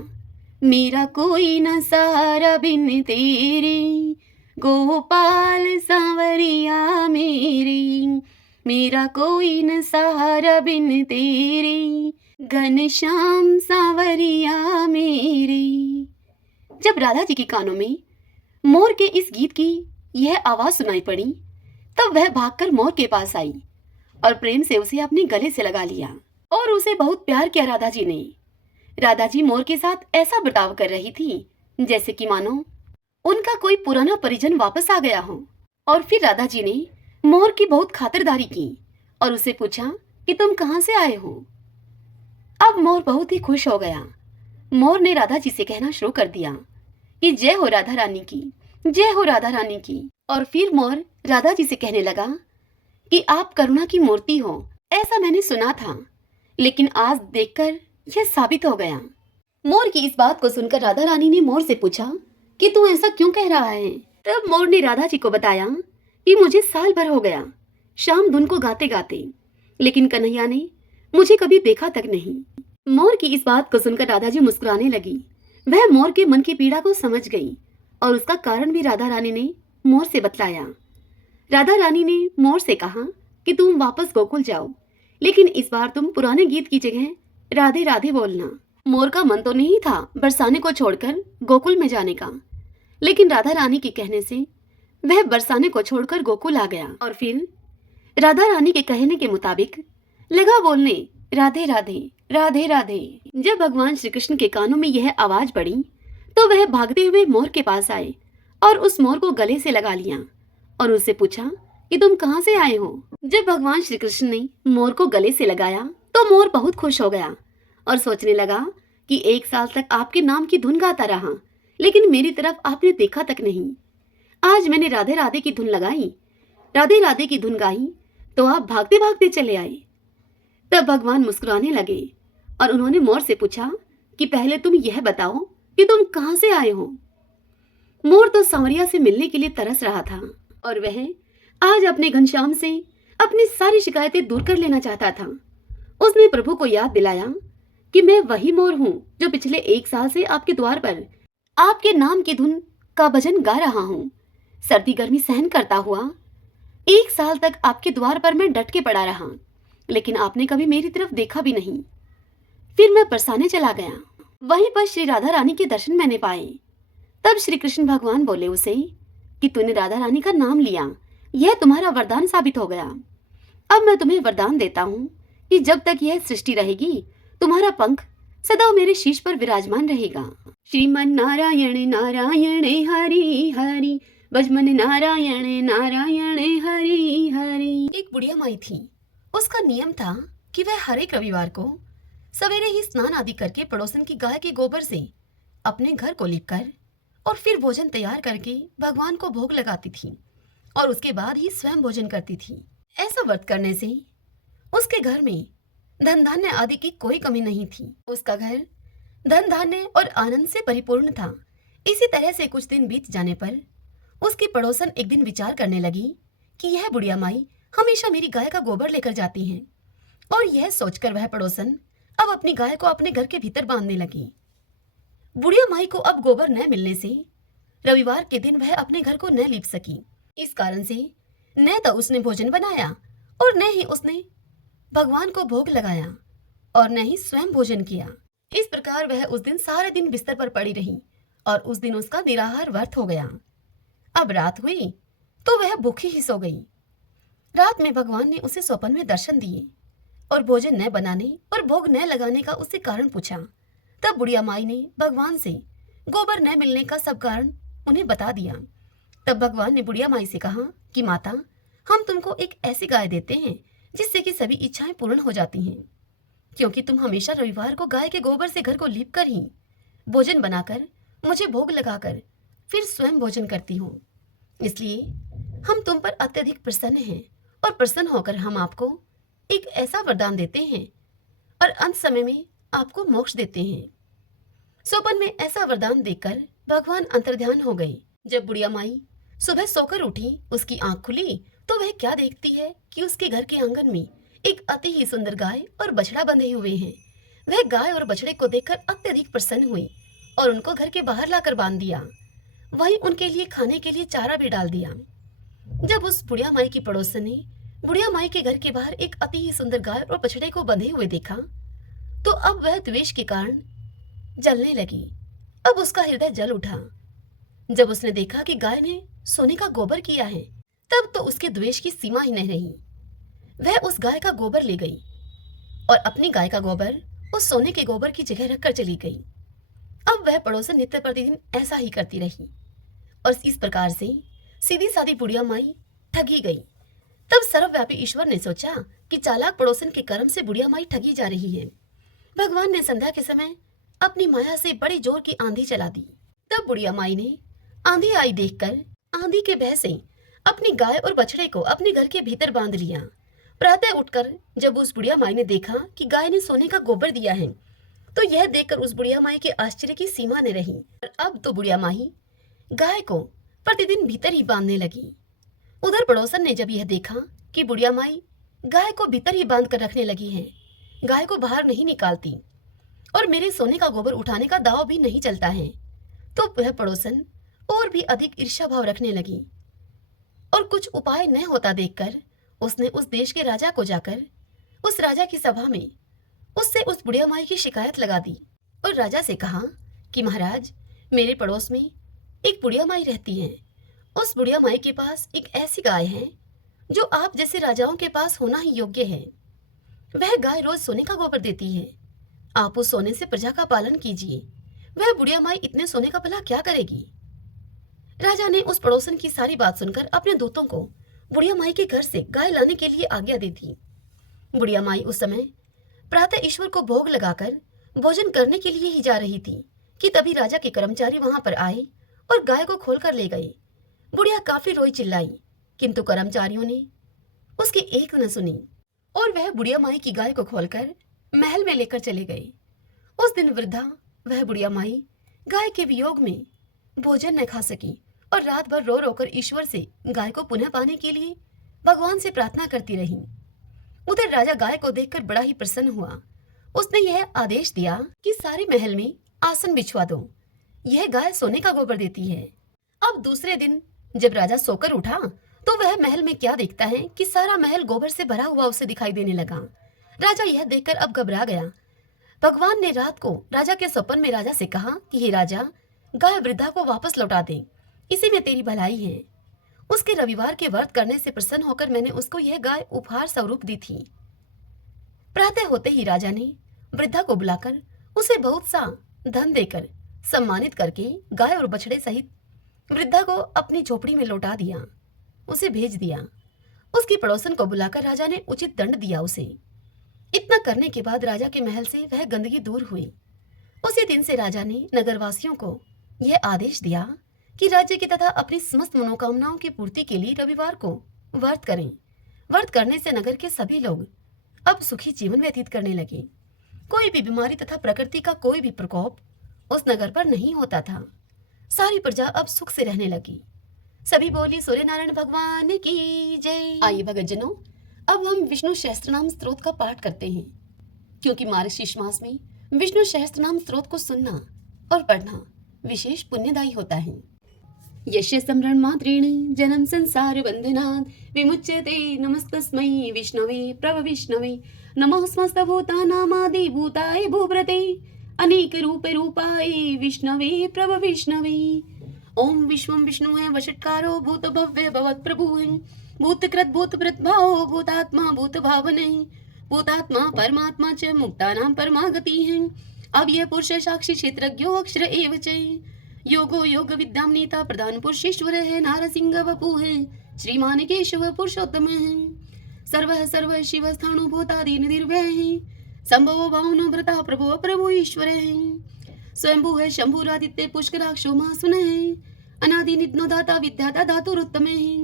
मेरा कोई न सहारा बिन तेरे, गोपाल सांवरिया मेरे। मेरा कोई न सहारा बिन तेरे, घनश्याम सांवरिया मेरे। जब राधा जी के कानों में मोर के इस गीत की यह आवाज सुनाई पड़ी, तब वह भागकर मोर के पास आई और प्रेम से उसे अपने गले से लगा लिया और उसे बहुत प्यार किया राधा जी ने। राधा जी मोर के साथ ऐसा बर्ताव कर रही थी जैसे कि मानो उनका कोई पुराना परिजन वापस आ गया हो। और फिर राधा जी ने मोर की बहुत खातिरदारी की और उसे पूछा कि तुम कहाँ से आए हो। अब मोर बहुत ही खुश हो गया। मोर ने राधा जी से कहना शुरू कर दिया कि जय हो राधा रानी की, जय हो राधा रानी की। और फिर मोर राधा जी से कहने लगा कि आप करुणा की मूर्ति हो, ऐसा मैंने सुना था, लेकिन आज देखकर यह साबित हो गया। मोर की इस बात को सुनकर राधा रानी ने मोर से पूछा कि तू ऐसा क्यों कह रहा है। तब मोर ने राधा जी को बताया कि मुझे साल भर हो गया शाम धुन को गाते गाते, लेकिन कन्हैया ने मुझे कभी देखा तक नहीं। मोर की इस बात को सुनकर राधा जी मुस्कुराने लगी। वह मोर के मन की पीड़ा को समझ गई और उसका कारण भी राधा रानी ने मोर से बतलाया। राधा रानी ने मोर से कहा कि तुम वापस गोकुल जाओ, लेकिन इस बार तुम पुराने गीत की जगह राधे राधे बोलना। मोर का मन तो नहीं था बरसाने को छोड़कर गोकुल में जाने का, लेकिन राधा रानी के कहने से वह बरसाने को छोड़कर गोकुल आ गया और फिर राधा रानी के कहने के मुताबिक लगा बोलने राधे राधे राधे राधे। जब भगवान श्री कृष्ण के कानों में यह आवाज पड़ी तो वह भागते हुए मोर के पास आए और उस मोर को गले से लगा लिया और उससे पूछा कि तुम कहाँ से आए हो। जब भगवान श्री कृष्ण ने मोर को गले से लगाया तो मोर बहुत खुश हो गया और सोचने लगा कि 1 साल तक आपके नाम की धुन गाता रहा, लेकिन मेरी तरफ आपने देखा तक नहीं। आज मैंने राधे राधे की धुन लगाई, राधे राधे की धुन गाई, तो आप भागते भागते चले आए। तब भगवान मुस्कुराने लगे और उन्होंने मोर से पूछा कि पहले तुम यह बताओ कि तुम कहां से आए हो। मोर तो सांवरिया से मिलने के लिए तरस रहा था और वह आज अपने घनश्याम से अपनी सारी शिकायतें दूर कर लेना चाहता था। उसने प्रभु को याद दिलाया कि मैं वही मोर हूं जो पिछले 1 साल से आपके द्वार पर आपके नाम की धुन का भजन गा रहा हूं। सर्दी गर्मी सहन करता हुआ 1 साल तक आपके द्वार पर मैं डट के पड़ा रहा, लेकिन आपने कभी मेरी तरफ देखा भी नहीं। फिर मैं बरसाने चला गया। वहीं पर श्री राधा रानी के दर्शन मैंने पाए। तब श्री कृष्ण भगवान बोले उसे कि तूने राधा रानी का नाम लिया, यह तुम्हारा वरदान साबित हो गया। अब मैं तुम्हें वरदान देता हूँ कि जब तक यह सृष्टि रहेगी तुम्हारा पंख सदा मेरे शीश पर विराजमान रहेगा। श्रीमन नारायण नारायण हरि हरि, भजमन नारायण नारायण हरि हरि। एक बुढ़िया माई थी। उसका नियम था कि वह हर एक रविवार को सवेरे ही स्नान आदि करके पड़ोसन की गाय के गोबर से अपने घर को लीपकर और फिर भोजन तैयार करके भगवान को भोग लगाती थी और उसके बाद ही स्वयं भोजन करती थी। ऐसा व्रत करने से उसके घर में धन धान्य आदि की कोई कमी नहीं थी। उसका घर धन धान्य और आनंद से परिपूर्ण था। इसी तरह से कुछ दिन बीत जाने पर उसकी पड़ोसन एक दिन विचार करने लगी कि यह बुढ़िया माई हमेशा मेरी गाय का गोबर लेकर जाती है, और यह सोचकर वह पड़ोसन अब अपनी गाय को अपने घर के भीतर बांधने लगी। बुढ़िया माई को अब गोबर न मिलने से रविवार के दिन वह अपने घर को न लीप सकी। इस कारण से न तो उसने भोजन बनाया और न ही उसने भगवान को भोग लगाया और न ही स्वयं भोजन किया। इस प्रकार वह उस दिन सारे दिन बिस्तर पर पड़ी रही और उस दिन उसका निराहार व्रत हो गया। अब रात हुई तो वह भूखी ही सो गई। रात में भगवान ने उसे स्वप्न में दर्शन दिए और भोजन न बनाने और भोग न लगाने का उससे कारण पूछा। तब बुढ़िया माई ने भगवान से गोबर न मिलने का सब कारण उन्हें बता दिया। तब भगवान ने बुढ़िया माई से कहा कि माता, हम तुमको एक ऐसी गाय देते हैं जिससे कि सभी इच्छाएं पूर्ण हो जाती हैं, क्योंकि तुम हमेशा रविवार को गाय के गोबर से घर को लीप कर ही भोजन बनाकर मुझे भोग लगाकर फिर स्वयं भोजन करती हो। इसलिए हम तुम पर अत्यधिक प्रसन्न हैं और प्रसन्न होकर हम आपको एक ऐसा वरदान देते हैं और अंत समय में आपको मोक्ष देते हैं। स्वप्न में ऐसा वरदान देखकर भगवान अंतर्ध्यान हो गए। जब बुढ़िया माई सुबह सोकर उठी, उसकी आंख खुली तो वह क्या देखती है कि उसके घर के आंगन में एक अति ही सुंदर गाय और बछड़ा बंधे हुए हैं। वह गाय और बछड़े को देखकर अत्यधिक प्रसन्न हुई और उनको घर के बाहर लाकर बांध दिया। वहीं उनके लिए खाने के लिए चारा भी डाल दिया। जब उस बुढ़िया माई की पड़ोसन ने बुढ़िया माई के घर के बाहर एक अति ही सुंदर गाय और बछड़े को बंधे हुए देखा तो अब वह द्वेष के कारण जलने लगी। अब उसका हृदय जल उठा। जब उसने देखा कि गाय ने सोने का गोबर किया है, तब तो उसके द्वेष की सीमा ही नहीं रही। वह उस गाय का गोबर ले गई और अपनी गाय का गोबर उस सोने के गोबर की जगह रखकर चली गई। अब वह पड़ोसन नित्य प्रतिदिन ऐसा ही करती रही और इस प्रकार से सीधी सादी बुढ़िया माई ठगी गई। तब सर्वव्यापी ईश्वर ने सोचा कि चालाक पड़ोसन के कर्म से बुढ़िया माई ठगी जा रही है। भगवान ने संध्या के समय अपनी माया से बड़ी जोर की आंधी चला दी। तब बुढ़िया माई ने आंधी आई देखकर आंधी के भय से अपनी गाय और बछड़े को अपने घर के भीतर बांध लिया। प्रातः उठकर जब उस बुढ़िया माई ने देखा कि गाय ने सोने का गोबर दिया है, तो यह देखकर उस बुढ़िया माई के आश्चर्य की सीमा न रही। और अब तो बुढ़िया माई गाय को प्रतिदिन भीतर ही बांधने लगी। उधर पड़ोसन ने जब यह देखा कि बुढ़िया माई गाय को भीतर ही बांध कर रखने लगी है, गाय को बाहर नहीं निकालती और मेरे सोने का गोबर उठाने का दाव भी नहीं चलता है, तो वह पड़ोसन और भी अधिक ईर्ष्या भाव रखने लगी और कुछ उपाय न होता देखकर उसने उस देश के राजा को जाकर उस राजा की सभा में उससे उस बुढ़िया माई की शिकायत लगा दी और राजा से कहा कि महाराज, मेरे पड़ोस में एक बुढ़िया माई रहती है। उस बुढ़िया माई के पास एक ऐसी गाय है जो आप जैसे राजाओं के पास होना ही योग्य है। वह गाय रोज सोने का गोबर देती है। आप उस सोने से प्रजा का पालन कीजिए। वह बुढ़िया माई इतने सोने का भला क्या करेगी। राजा ने उस पड़ोसन की सारी बात सुनकर अपने दूतों को बुढ़िया माई के घर से गाय लाने के लिए आज्ञा दी थी। बुढ़िया माई उस समय प्रातः ईश्वर को भोग लगाकर भोजन करने के लिए ही जा रही थी कि तभी राजा के कर्मचारी वहां पर आए और गाय को खोलकर ले गए। बुढ़िया काफी रोई चिल्लाई, किंतु कर्मचारियों ने उसकी एक न सुनी और वह बुढ़िया माई की गाय को खोलकर महल में लेकर चले गए। उस दिन वृद्धा वह बुढ़िया माई गाय के वियोग में भोजन न खा सकी और रात भर रो रोकर ईश्वर से गाय को पुनः पाने के लिए भगवान से प्रार्थना करती रही। उधर राजा गाय को देखकर बड़ा ही प्रसन्न हुआ। उसने यह आदेश दिया कि सारे महल में आसन बिछवा दो, यह गाय सोने का गोबर देती है। अब दूसरे दिन जब राजा सोकर उठा तो वह महल में क्या देखता है कि सारा महल गोबर से भरा हुआ उसे दिखाई देने लगा। राजा यह देखकर अब घबरा गया। भगवान ने रात को राजा के सपन में राजा से कहा कि हे राजा, गाय वृद्धा को वापस लौटा दे, इसी में तेरी भलाई है। उसके रविवार के व्रत करने से प्रसन्न होकर मैंने उसको यह गाय उपहार स्वरूप दी थी। प्रातः होते ही राजा ने वृद्धा को बुलाकर उसे बहुत सा धन देकर सम्मानित करके गाय और बछड़े सहित वृद्धा को अपनी झोपड़ी में लौटा दिया, उसे भेज दिया। उसकी पड़ोसन को बुलाकर राजा ने उचित दंड दिया उसे। इतना करने के बाद राजा के महल से वह गंदगी दूर हुई। उसी दिन से राजा ने नगरवासियों को यह आदेश दिया कि राज्य की तथा अपनी समस्त मनोकामनाओं की पूर्ति के लिए रविवार को व्रत करें। व्रत करने से नगर के सभी लोग अब सुखी जीवन व्यतीत करने लगे। कोई भी बीमारी तथा प्रकृति का कोई भी प्रकोप उस नगर पर नहीं होता था। सारी प्रजा अब सुख से रहने लगी। सभी बोली सूर्य नारायण भगवान की जय। आइए भक्तजनों, अब हम विष्णु सहस्त्रनाम स्तोत्र का पाठ करते हैं, क्योंकि मार्गशीर्ष मास में विष्णु सहस्त्रनाम स्तोत्र को सुनना और पढ़ना विशेष पुण्यदायी होता है। यस्य स्मरण मात्रेण जन्म संसार बंधनात् विमुच्यते नमस्तस्मै विष्णवे प्रभ विष्णवे नमः समस्त भूतानामादि भूताय भूव्रते अनेक रूपे रूपाय विष्णवे प्रभ विष्णवे। ओम विश्वम विष्णु है वषट्कारो भूत भव्य भवत प्रभु है भूतकृत भूत भाव भूतात्मा भूत भावने भूतात्मा परमात्मा च मुक्तानां परमागति है। अब यह पुरुष साक्षी क्षेत्रज्ञो अक्षर एव च योगो योग विद्याम नेता प्रधान पुरुषेश्वर है नारसिंह वपु है श्रीमान केशव पुरुषोत्तम है सर्व सर्व शिव स्थाणु भूतादि निर्भय है संभव भावनो भ्रता प्रभु प्रभु ईश्वर है स्वयंभू है शंभुरादित्य पुष्कराक्षो महासुन है अनादि नित्नो दाता विद्याता धातुरुत्तम है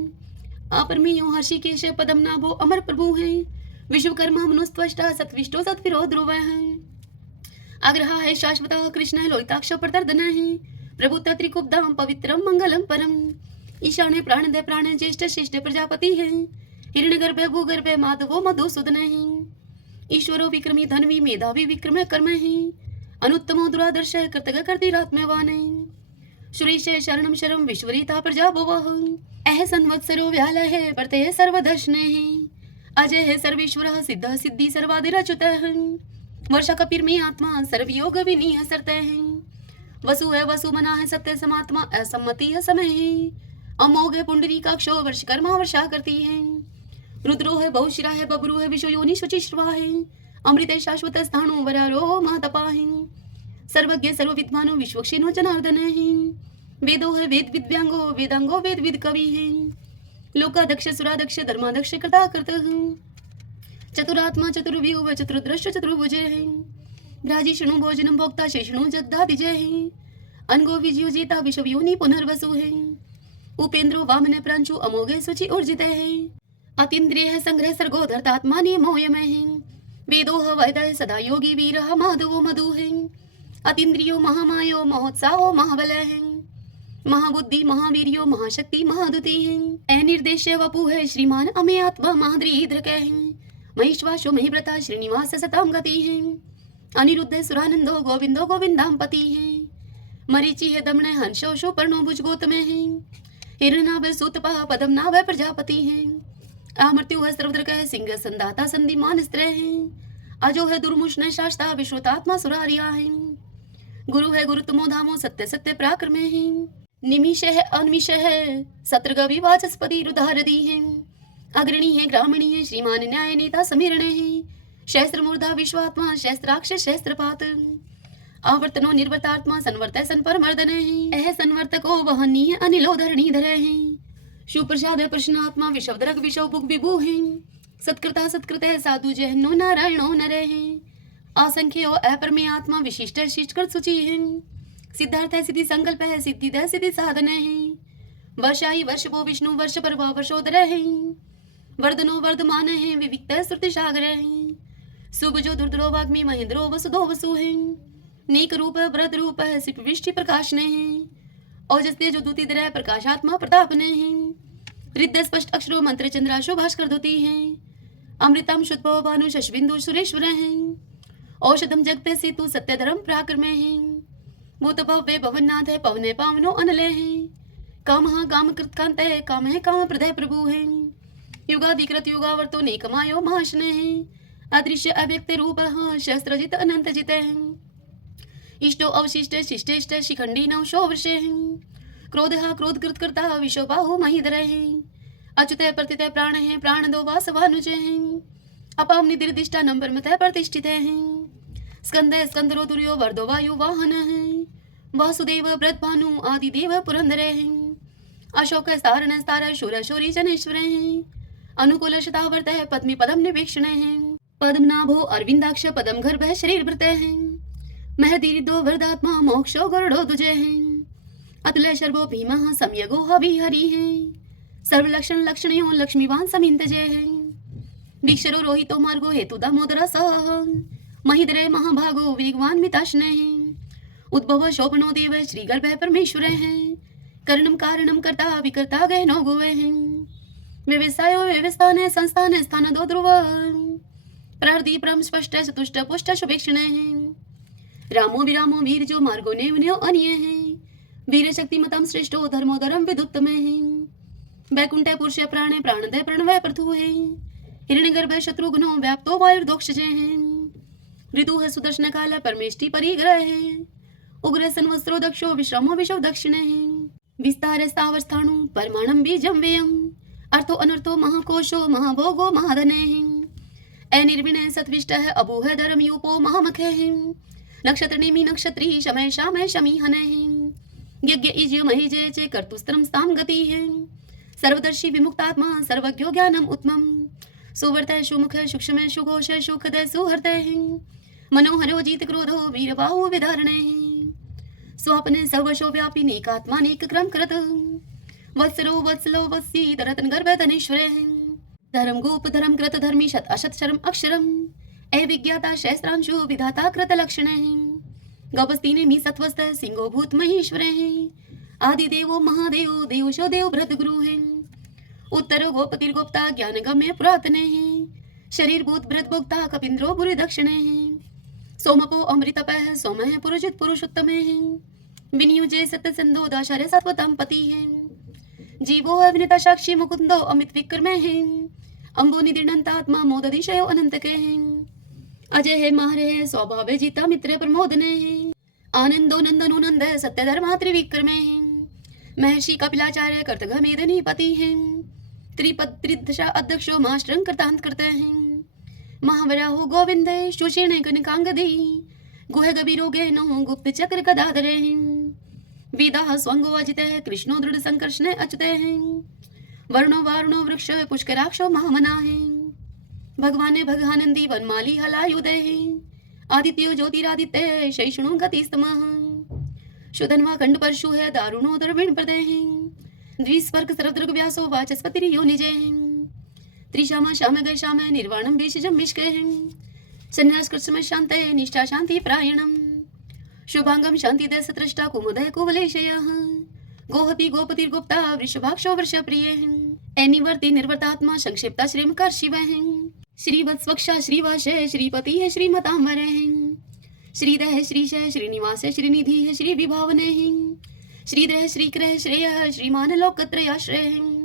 अपरमेयो हर्षिकेश पदम नाभो अमर प्रभु है विश्वकर्मा मनुस्त्वष्टा सत्विष्टो सत्विरो ध्रुव है आग्रह है शाश्वत कृष्ण लोहिताक्ष प्रदर्दन है प्रभु त्रिकुब्धाम पवित्रम मंगलम परम ईशान्य प्राणदय प्राण ज्येष्ठ श्रेष्ठ प्रजापति है हिरण्यगर्भ भूगर्भ माधवो मधुसूदन है ईश्वरो विक्रमी धनवी मेधावी विक्रम कर्म है अनुत्तमो दुरादर्श कृतज्ञ कर्तिरात्मवान है सुरेश शरणम शरम विश्वरीता प्रजा भुवः अह संवत्सरो व्याल है वर्तय सर्वदर्शन है अजय है सर्वेश्वर सिद्ध सिद्धि सर्वादिरच्युत है वर्षा कपिर में आत्मा सर्वयोग विनीह सरत है वसु है वसु मना है सत्य समात्मा असम्मति है समय है अमोघ है पुंडरी काक्षो वर्ष कर्मा वर्षा करती है रुद्रो है बहुशिरा है बबरू है विश्व योनि शुचि श्रवा है अमृत शाश्वत स्थाणु वरारो महातपा है सर्वज्ञ सर्वविद्वानो विश्वक्षिणो जनार्दन है वेदो है वेद विद्यांगो वेदांगो वेद विद कवि है लोकादक्ष सुरादक्ष धर्मादक्ष कृता कृत चतुरात्मा चतुर्व्यूह चतुर्द्रष्ट चतुर्भुज है राजिष्णु भोजनम भोक्ता शेषणु जगदादिजय है अनगो विजयो जेता विश्व योनि पुनर्वसु है उपेंद्रो वामन प्रांशु अमोघे सुचि ऊर्जित है अतीन्द्रिय है संग्रह सर्गो धर्तात्मा नियमोयमय है वेदो वैदय सदा योगी वीर माधवो मधु है अतीन्द्रियो महामायो महोत्साहो महाबल है महाबुद्धि महावीर्यो महाशक्ति महादुति है अनिर्देश्य वपु है श्रीमान अमे आत्मा महाद्रीद्रक है महिश्वासो महिव्रता श्रीनिवास सताम गति है अनिरुद्ध सुरानंदो गोविंदो गोविंदाम पति है मरीचि है दमन हंसो शोपर्णो भुज गौतम है हिरणाभ सूतपा पदम नाभ प्रजापति है अमृत्यु है सर्वद्रक है सिंह संदाता संधिमान स्त्र है अजो है दुर्मुष्ण शास्ता विश्वतात्मा सुरारिया है गुरु है गुरु तुमो धामो सत्य सत्य पराक्रम है निमिष है अनिमिष है सत्रगवि वाचस्पति रुधारदी है अग्रणी है ग्रामणी है श्रीमान न्याय नेता समीरण है शस्त्र मूर्धा विश्वात्मा शस्त्राक्ष शस्त्रपात आवर्तनो निर्वर्तात्मा संवर्तय संपर मर्दन है अह संवर्तको वहनीय अनिलो धरणीधर है सुप्रसाद प्रश्नात्मा विषवदरक विषव भुग विभु है सत्कृता सत्कृत साधु जहनो नारायणो नर है असंख्य और अपरमेय आत्मा विशिष्ट शिष्ट कर सूची है। सिद्धार्थ है सिद्धि संकल्प है, सिद्धि दय सिद्धि साधन है। वर्षाई वर्ष वो विष्णु वर्ष पर वर्षोदर है। वर्धनो वर्धमान है, विविक्त श्रुति सागर है। सुबजो दुर्दरो वाग्मी महेंद्रो वसुधो वसु है। नेक रूप व्रत रूप है, सिप विष्टि प्रकाश ने है। औजस्ते जो दूती द्रय प्रकाशात्मा प्रताप ने है। हृदय स्पष्ट अक्षरो मंत्र चंद्राशो भास्कर दूती है। अमृतम शुद्ध भानु शशबिंदु सुरेश्वर है। औषधम जगते सेतु सत्य धर्म पराक्रम है। भूत भव्य भवनाथ है, पवने पावनो अनले है। काम काम कृत कांत है, काम है काम प्रदय प्रभु है। युगाधिकृत युगावर्तो ने कमायो महाशने है। अदृश्य अव्यक्त रूप शस्त्रजित अनंत जित है। इष्टो अवशिष्ट शिष्टेष्ट शिखंडी नवशो वृष है। क्रोध क्रोध कृत करता विश्व बाहु महीधर है। अच्युत प्रतित प्राण है, प्राण दो वासवानुज है। अपाम निदिर्दिष्टा नंबर मत प्रतिष्ठित है। स्कंद स्कंदरो दुर्यो वर्दो वायु वाहन है। वासुदेव व्रत भानु आदि देव पुरंदर है। अशोक सारण स्तार शूर शौरी जनेश्वर है। अनुकूल शतावर्त है, पद्मी पदम निवेक्षण है। पद्मनाभो अरविंदाक्ष पदम गर्भ है, शरीर भृत है। महदीरिदो वरदात्मा मोक्षो गरुड़ो दुजय है। अतुल शर्वो भीमः सम्यगो हवि हरि है। सर्व लक्षण लक्षणयो लक्ष्मीवान समिंत जय है। वीक्षरो रोहितो मार्गो हेतु दामोदर सह। महिद्रय महाभागो वेगवान मिताश्न है। उद्भव शोभनो देव श्री गर्भ परमेश्वर है। कर्णम कारणम कर्ता विकर्ता गहनो गोवे है। व्यवसायो व्यवस्थान संस्थान स्थान दो ध्रुव। प्रार्थी परम स्पष्ट चतुष्ट पुष्ट शुभेक्षण है। रामो विरामो वीर जो मार्गो नेवन्यो अन्य है। वीर शक्तिमतम श्रेष्ठो धर्मोधरम विदुत्तम है। वैकुंठ पुरुष प्राणे प्राणदय प्रणवय प्रथु है। हिरण्यगर्भ शत्रुघ्नो व्याप्तो वायुर्दोक्ष जय है। ऋतु है सुदर्शन काल परमेष्टि परिग्रह है। उग्र संवस्त्रो दक्षो विश्रमो विशो दक्षिण है। विस्तार स्थावर स्थाणु परमाणम बीजम व्ययम। अर्थो अनर्थो महाकोशो महाभोगो महाधन है। अनिर्विणय सत्विष्ट है, अभू है धर्म यूपो महामख है। नक्षत्र नेमि नक्षत्री शमय शामय शमी हन है। यज्ञ इज महि जय चे कर्तुस्त्रम स्थाम गति है। सर्वदर्शी विमुक्तात्मा सर्वज्ञो ज्ञानम उत्तमम। सुवर्त सुमुख सूक्ष्म सुघोष सुखद सुहृत है। मनोहरो जीत क्रोधो वीर बाहु विधारण है। स्वापने सर्वशो व्यापी नेकात्मा नेक क्रम करत। वत्सलो वत्सलो वत्सी रतन गर्भ धनेश्वर है। धर्म गोप धर्म कृत धर्मी शत अशत शर्म अक्षरम। अविज्ञाता शस्त्रांशु विधाता कृत लक्षण है। गपस्ती ने मी सत्वस्त सिंहो भूत महेश्वर है। आदि देवो महादेव देवशो देव भ्रत गुरु है। उत्तर गोपति गोप्ता ज्ञान गम्य पुरातन है। शरीर भूत भ्रत भोक्ता कपिंद्रो बुरी दक्षिण है। सोमपो अमृतप है, सोम है पुरुषित पुरुषोत्तम है। विनियुजे सत्य संदो दाशर्य सत्वतम पति है। जीवो अविनिता साक्षी मुकुंदो अमित विक्रम है। अंबो निदिनंतात्मा मोददिशयो अनंत के है। अजय है मारे है, स्वभाव जीता मित्र प्रमोद ने है। आनंदो नंदनो नंद सत्य धर्मा त्रिविक्रम है। महर्षि कपिलाचार्य कर्तघ मेदनी पति है। त्रिपद त्रिदशा अध्यक्षो मास्टरं कृतांत करते हैं। महावराहो गोविंद सुषेण कनकांगदी। गुह गभीरो गहनो गुप्त चक्र गदाधर वेदा स्वंगो अजित है। कृष्णो दृढ़ संकर्षण अच्युत है। वर्णो वारुणो वृक्ष पुष्कराक्षो महामना है। भगवान भगानंदी वनमाली हलायुदय है। आदित्यो ज्योतिरादित्य शैषणो गतिस्तमः। शुधन्वा खंड परशु है, दारुणो द्रविण प्रदय है। द्विस्वर्ग सरदृग व्यासो वाचस्पति योनिजय है। त्रिशामा श्याम गय श्याम निर्वाणम बीजम मिष्क है। संन्यास कृष्ण शांत निष्ठा शांति प्रायणम। शुभांगम शांति दृष्टा कुमुदय कुवलेशय। गोहति गोपति गुप्ता वृषभाक्षो वृष प्रिय है। निवर्ति निर्वर्तात्मा संक्षिप्ता श्रीमकर शिव है। श्रीवत्स्वक्षा श्रीवास श्रीपति है, श्रीमतांबर है। श्रीदय श्रीश श्रीनिवास श्रीनिधि है, श्री विभावन है। श्रीद्रह श्रीक्रह श्रेय श्रीमान लोकत्रयाश्रय है।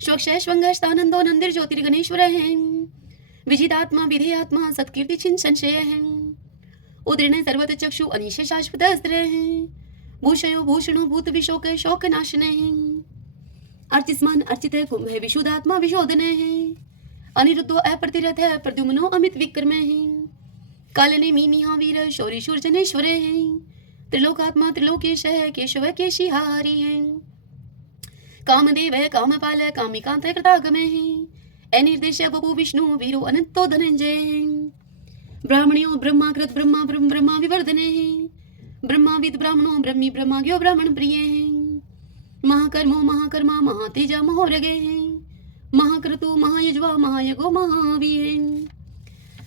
स्वक्ष स्वंग स्थानंदो नंदिर ज्योतिर्गणेश्वर है। विजितात्मा विधेयात्मा सत्कीर्ति छिन संशय है। उदृण सर्वत चक्षु अनिश शाश्वत अस्त्र है। भूषयो भूषणो भूत विशोक शोक नाशन है। अर्चिस्मान अर्चित कुंभ है, विशुद्धात्मा विशोधन है। अनिरुद्धो अप्रतिरथ है, प्रद्युम्नो अमित विक्रम है। कालने मीनिहा वीर शौरी शूर्जनेश्वर है। त्रिलोकात्मा त्रिलोकेश है, केशव केशिहारी है। कामदेव है, कामपाल कामिकांत कृतागम है। अनिर्देश बपु विष्णु वीरो अनंतो धनंजय है। ब्राह्मण्यो ब्रह्माकृत ब्रह्मा ब्रह्म ब्रह्मा विवर्धने ब्रह्माविद ब्राह्मणो ब्रह्मी ब्रह्माज्ञो ब्राह्मण प्रिय महाकर्मो महाकर्मा महातेजा महोरगे महाक्रतु महायुज्वा महायगो महावीर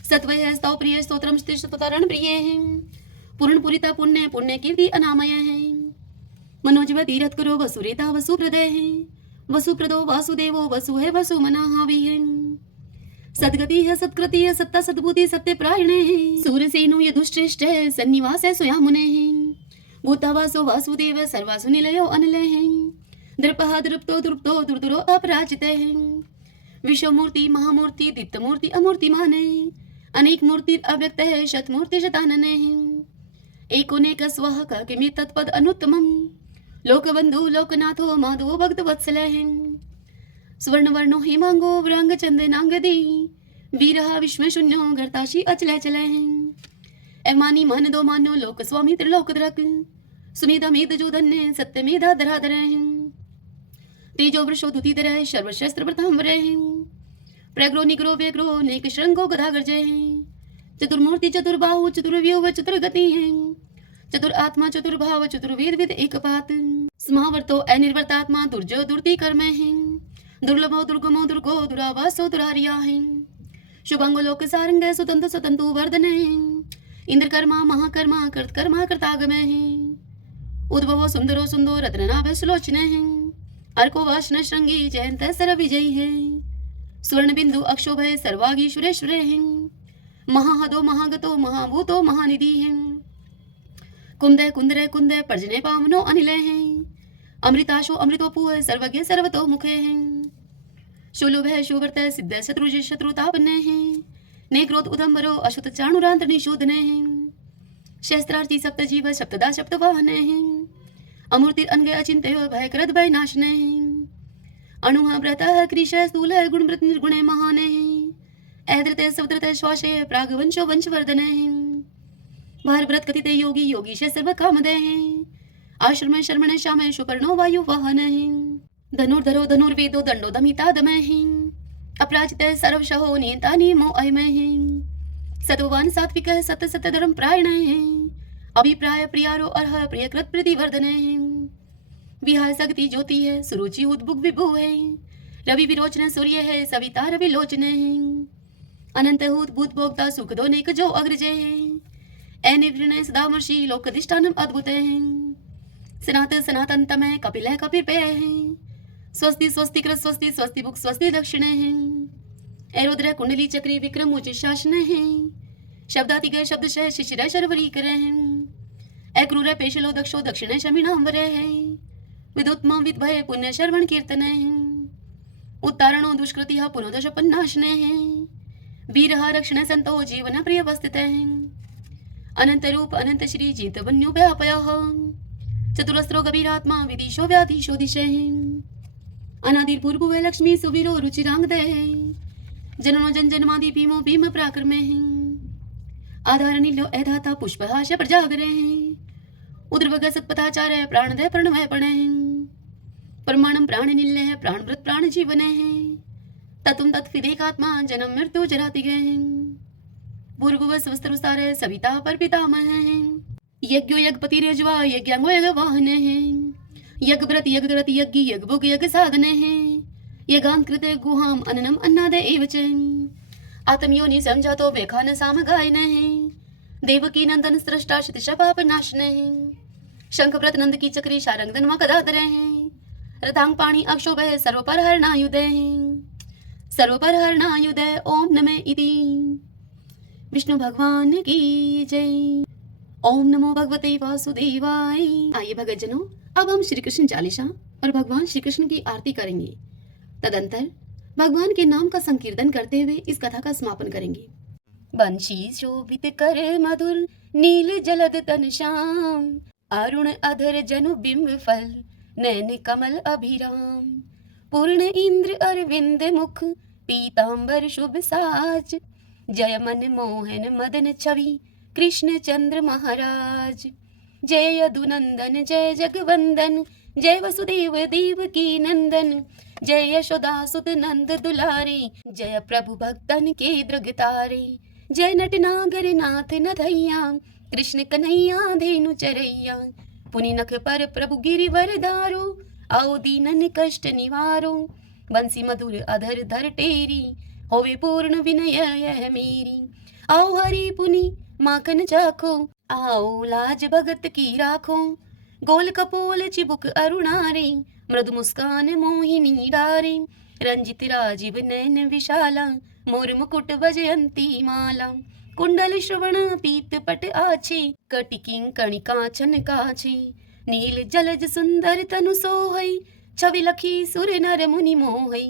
सत्वय स्तव प्रिय स्तोत्रम स्तुतरण प्रिय पूर्णपुरिता पुण्य पुण्य कीर्ति अनामय मनोजव तीरथ करो वसुरेता वसुप्रदय वसुप्रदो वासुदेवो वसु है वसु मनाहावी सदगति है सत्कृति है सत्ता सद्बुद्धि सत्य प्रायण है सूरसेनो यदुश्रेष्ठ है सन्निवास है सोया मुने भूतावासो वासुदेव सर्वासु निलयो अनिलय द्रपहा द्रुप्तो द्रुप्तो दुर्दुरो अपराजित विश्वमूर्ति महामूर्ति दीप्तमूर्ति अमूर्तिमान अनेक मूर्ति अव्यक्त है शतमूर्ति शतानन एकोनेक स्वः किमि तत्पद अनुत्तमम लोकबंधु लोकनाथो माधवो भक्त वत्सल स्वर्ण वर्णो हेमांगो व्रांग चंदनांगदी वीरहा विश्व शून्यो गर्ताशी अचल चल एमानी मन दो मानो लोक स्वामी त्रिलोक द्रक सुमेधा मेद जो धन्य सत्य मेधा धराधर तेजो वृषो दुतिधर सर्वशस्त्र प्रथम प्रग्रो निग्रो व्यग्रो नेक श्रृंगो गदागर जय चतुर्मूर्ति चतुर्बाहु चतुर्व्यूह चतुर्गति है चतुर आत्मा चतुर्भाव चतुर्वेद विद एकपात समावर्तो अनिर्वर्तात्मा दुर्जो दुर्ति कर्म है दुर्लभो दुर्गमो दुर्गो दुरावासो दुरारिया है शुभंगो लोक सारंग सुतंतु सुतंतु वर्धन है इंद्र कर्मा महाकर्मा कर्मा कर्तागम है उद्भवो सुंदरो सुंदो रत्ननाभ सुलोचन है अर्को वाशन श्रृंगी जयंत सर विजयी है स्वर्ण बिंदु अक्षोभय सर्वागीश्वरेश्वर है महाहदो महागतो महाभूतो महानिधि है कुंदय कुंदरय कुंदय पर्जने पावनो अनिल है अमृताशो अमृतोपु है सर्वज्ञ सर्वतो मुखे है शूलुभ है शुवर्त सिद्ध शत्रुज शत्रुतापन है नेक्रोत उदम्बरो अशुत चाणुरांत निशोधन है शस्त्रार्थी सप्त जीव सप्तदा सप्त वाहन है अमूर्ति अनग अचिंत्य भयकृत भय नाशन है अणु व्रत कृश स्थूल गुणवृत निर्गुण महान है ऐद्रत सवद्रत श्वासे प्रागवंशो वंशवर्धन है भारव्रत कथित योगी योगीश सर्व कामद है आश्रम शर्मण श्याम सुपर्णो वायु वाहन है धनुर्धरो धनुर्वेदो दंडो दमिता दम है अपराजित सर्वशहो नियंता नियमो अयम है सत्ववान सात्विक सत्य सत्य धर्म प्रायण है अभिप्राय प्रियारो अर्ह प्रियकृत प्रतिवर्धन है विहार सगति ज्योति है सुरुचि उद्भुग विभु है रवि विरोचन सूर्य है सविता रवि लोचन है अनंत हूत भूत भोक्ता सुख दो नेक जो अग्रज है अनिवृण सदामर्षि लोकधिष्ठानम अद्भुत है सनातन तमय कपिल है कपिल पे है स्वस्ति स्वस्ति कृत स्वस्ति स्वस्ति भुक स्वस्ति दक्षिण है एरुद्र कुंडली चक्री विक्रम उच्च शासन है शब्दाति गए शब्द शह शिशिर शर्वरी करे हैं अक्रूर पेशलो दक्षो दक्षिण शमीनांबर है विदुत्मा विद्भय पुण्य शर्वण कीर्तन है उत्तारणो दुष्कृति पुनोदश पन्नाशन है वीरहा रक्षण संतो जीवन प्रिय वस्थित है अनंत रूप अनंत श्री जीत वन्यो व्यापय चतुरस्त्रो गभीरात्मा विदिशो व्याधीशो दिशे अनादिर पूर्व लक्ष्मी सुवीरो रुचिरांगद है जननो जन जन्मादि भीमो भीम पराक्रम है आधार नीलो ऐधाता पुष्पहाश प्रजागर है उद्रवग सत्पथाचार है प्राणदय प्रणवय पण है परमाणम प्राण निल्य है प्राणव्रत प्राण जीवन है ततुम तत्फिदेकात्मा जन्म मृत्यु जराति गए हैं भूर्भुव स्वस्त्रसार है सविता पर पितामह है यज्ञो यज्ञपति रेजवा यज्ञांगो यज्ञ वाहन है यज्ञ व्रत यज्ञ ग्रत यज्ञ यज्ञ भोग यज्ञ साधन है यज्ञांकृत गुहाम अन्नम अन्नाद एवच आत्मयोनि समझातो वेखान साम गायन है देवकी नंदन सृष्टा क्षितिश पाप नाशन है शंखव्रत नंद की चक्री शारंगदन मकदादर है रतांग पाणी अक्षोभ है सर्वपर हरणायुध है सर्वपर हरणायुध ओम नमः इति विष्णु भगवान की जय। ओम नमो भगवते वासुदेवाय। आइए भगतजनों, अब हम श्री कृष्ण चालीसा और भगवान श्री कृष्ण की आरती करेंगे। तदंतर भगवान के नाम का संकीर्तन करते हुए इस कथा का समापन करेंगे। बंशी शोभित कर मधुर नील जलद तन श्याम अरुण अधर जनु बिंब फल नैन कमल अभिराम पूर्ण इंद्र अरविंद मुख पीतांबर शुभ साज जय मन मोहन मदन छवि कृष्ण चंद्र महाराज जय यदुनंदन जय जगवंदन जय वसुदेव देव की नंदन जय यशोदा सुत नंद दुलारे जय प्रभु भक्तन के दृगतारे जय नटनागर नाथ नथैया, कृष्ण कन्हैया धेनु चरैया। पुनि नख पर प्रभु गिरिवर धारो, आओ दीनन कष्ट निवारो। बंसी मधुर अधर धर टेरी, होवे पूर्ण विनय यह मेरी। आओ हरि पुनि माखन चाखो, आओ लाज भगत की राखो। गोल कपोल चिबुक अरुणारे, मृदु मुस्कान मोहिनी डारे। रंजित राजीव नयन विशाला, मोर मुकुट वजयंती माला। कुंडल श्रवण पीत पट आछे, कटिकिं कणिकांचन काछे। नील जलज सुंदर तनु सोहै, छवि लखी सुर नर मुनि मोहै।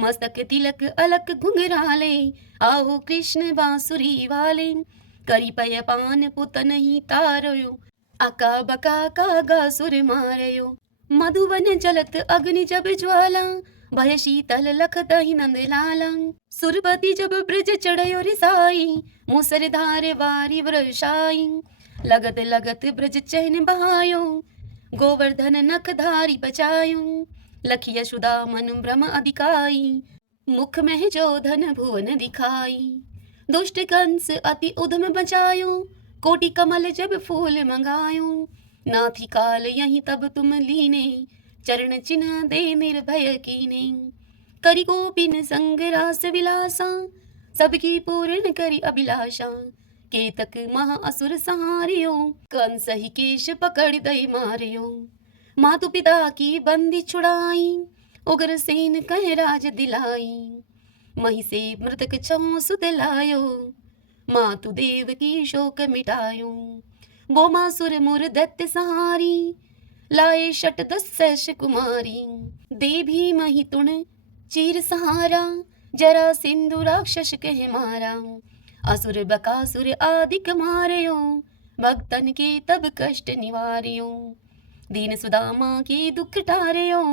मस्तक तिलक अलक घुंघराले, आओ कृष्ण बांसुरी वाले। करी पय पान पुतन ही तारयो, आका बका कागा सुर मारयो। मधुवन जलत अग्नि जब ज्वाला, भय शीतल लखत ही नंद लाला। सुरपति जब ब्रज चढ़यो रिसाई, मूसर धार वारी वर्षाई। लगत लगत ब्रज चहन बहायो, गोवर्धन नख धारी बचायो। लखी यशोदा मन भ्रम अधिकाई, मुख में जो धन भुवन दिखाई। दुष्ट कंस अति उधम बचायो, कोटि कमल जब फूल मंगायो। नाथी काल यहीं तब तुम लीने, चरण चिन्ह दे निर्भय कीने। करि गोपिन संग रास विलासा, सबकी पूर्ण करि अभिलाषा। केतक महा असुर सहारियो, कंस ही केश पकड़ दई मारियो। मातु पिता की बंदी छुड़ाई, उग्र सेन कह राज दिलाई। मही से मृतक छौ सुत लायो, मातु देव की शोक मिटायो। बोमासुर मुर दैत्य सहारी, लाए शट दस कुमारी। दे भी मही तुण चीर सहारा, जरा सिंधु राक्षस कह मारा। असुर बकासुर आदिक मारयो, भक्तन के तब कष्ट निवार्यो। दीन सुदामा के दुख टारयो,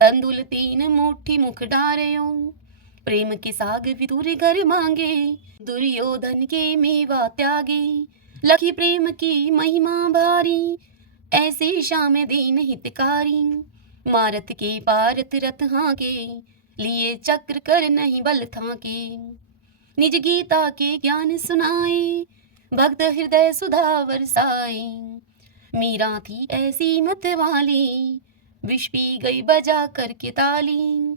तंदुल तीन मुट्ठी मुख डारयो। प्रेम के साग विदुर घर मांगे, दुर्योधन के मेवा त्यागे। लखी प्रेम की महिमा भारी, ऐसे श्याम दीन हितकारी। मारत के पारत रथ हाके, लिए चक्र कर नहीं बल थाके। निज गीता के ज्ञान सुनाए, भक्त हृदय सुधा बरसाए। मीरा थी ऐसी मत वाली, विष पी गई बजा करके ताली।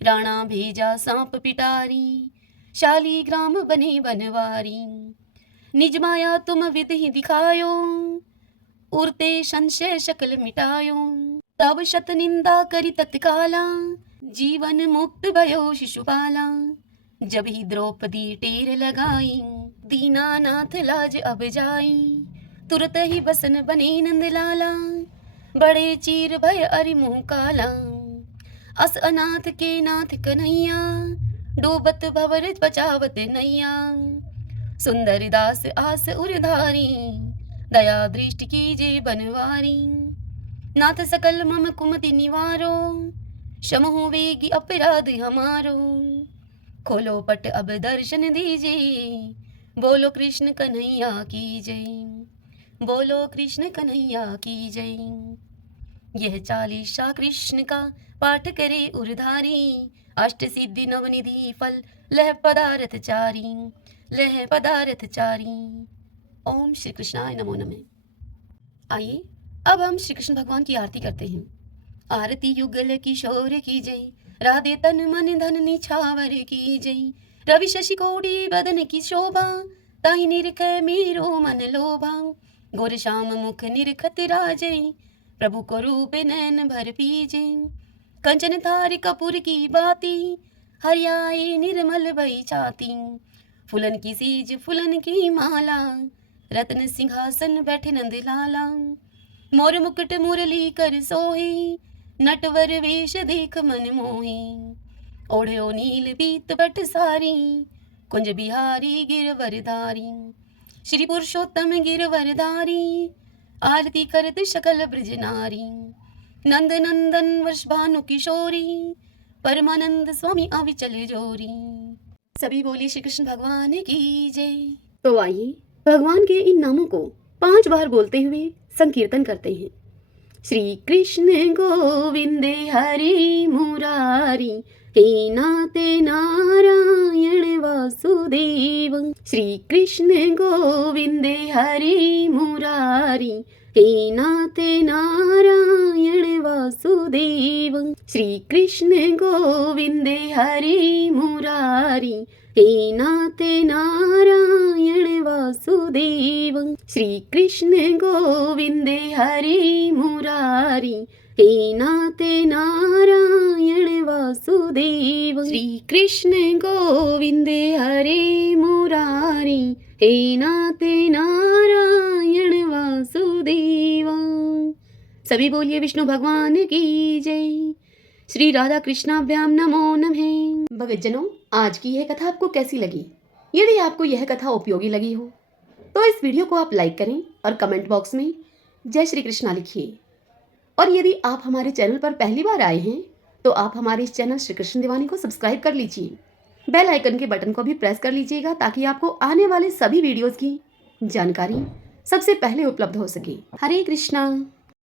राणा भेजा सांप पिटारी, शाली ग्राम बने बनवारी। निज माया तुम विधि ही दिखायो, उड़ते संशय शकल मिटायो। तब शत निंदा करी तत्काला, जीवन मुक्त भयो शिशुपाला। जब ही द्रौपदी टेर लगाई, दीनानाथ लाज अब जाई। तुरत ही बसन बने नंदलाला, बड़े चीर भय अरि मुँह काला। अस अनाथ के नाथ कन्हैया, डूबत भवर बचावत नैया। सुंदर दास आस उरधारी, दया दृष्टि कीजे बनवारी। नाथ सकल मम कुमति निवारो, क्षमहु वेगी अपराध हमारो। खोलो पट अब दर्शन दीजिए, बोलो कृष्ण कन्हैया की जय। बोलो कृष्ण कन्हैया की जय। यह चालीसा कृष्ण का पाठ करे उरधारी, अष्ट सिद्धि नवनिधि फल लह पदार्थ चारी। लह पदार्थ चारी। ओम श्री कृष्णाय नमो नमः। आइए अब हम श्री कृष्ण भगवान की आरती करते हैं। आरती युगल किशोर की जय, राधे तन मन धन निछावर की जय। रवि शशि कोटि बदन की शोभा, ताहि निरख मेरो मन लोभा। गोर श्याम मुख निरखत राजै, प्रभु को रूप नैन भर पीजे। कंचन थार कपूर की बाती, हरियाए निर्मल भई छाती। फूलन की सीज फूलन की माला, रत्न सिंहासन बैठे नंद लाला। मोर मुकुट मुरली कर सोहे, नटवर वेश देख मन मोहे। ओढ़ो नील पीत बट सारी, कुंज बिहारी गिरवरधारी। श्री पुरुषोत्तम गिरवरधारी, आरती करत सकल ब्रज नारी। नंद नंदन वर्षभानु किशोरी, परमानंद स्वामी अविचल जोरी। सभी बोलिए श्री कृष्ण भगवान की जय। तो आइए भगवान के इन नामों को 5 बार बोलते हुए संकीर्तन करते हैं। श्री कृष्ण गोविंद हरि मुरारी, हे नाथ नारायण वासुदेव। श्री कृष्ण गोविंद हरे मुरारी हे नाथ नारायण वासुदेव। श्री कृष्ण गोविंद हरे मुरारी हे नाथ नारायण वासुदेव। श्री कृष्ण गोविंद हरे मुरारी हे नाथ नारायण वासुदेव। श्री कृष्ण गोविंद हरे मुरारी हे नाथ नारायण वासुदेव। सभी बोलिए विष्णु भगवान की जय। श्री राधा कृष्णाभ्याम नमो नमः। भक्तजनों, आज की यह कथा आपको कैसी लगी? यदि आपको यह कथा उपयोगी लगी हो तो इस वीडियो को आप लाइक करें और कमेंट बॉक्स में जय श्री कृष्णा लिखिए। और यदि आप हमारे चैनल पर पहली बार आए हैं तो आप हमारे इस चैनल श्री कृष्ण दीवानी को सब्सक्राइब कर लीजिए। बेल आइकन के बटन को भी प्रेस कर लीजिएगा ताकि आपको आने वाले सभी वीडियोस की जानकारी सबसे पहले उपलब्ध हो सके। हरे कृष्णा।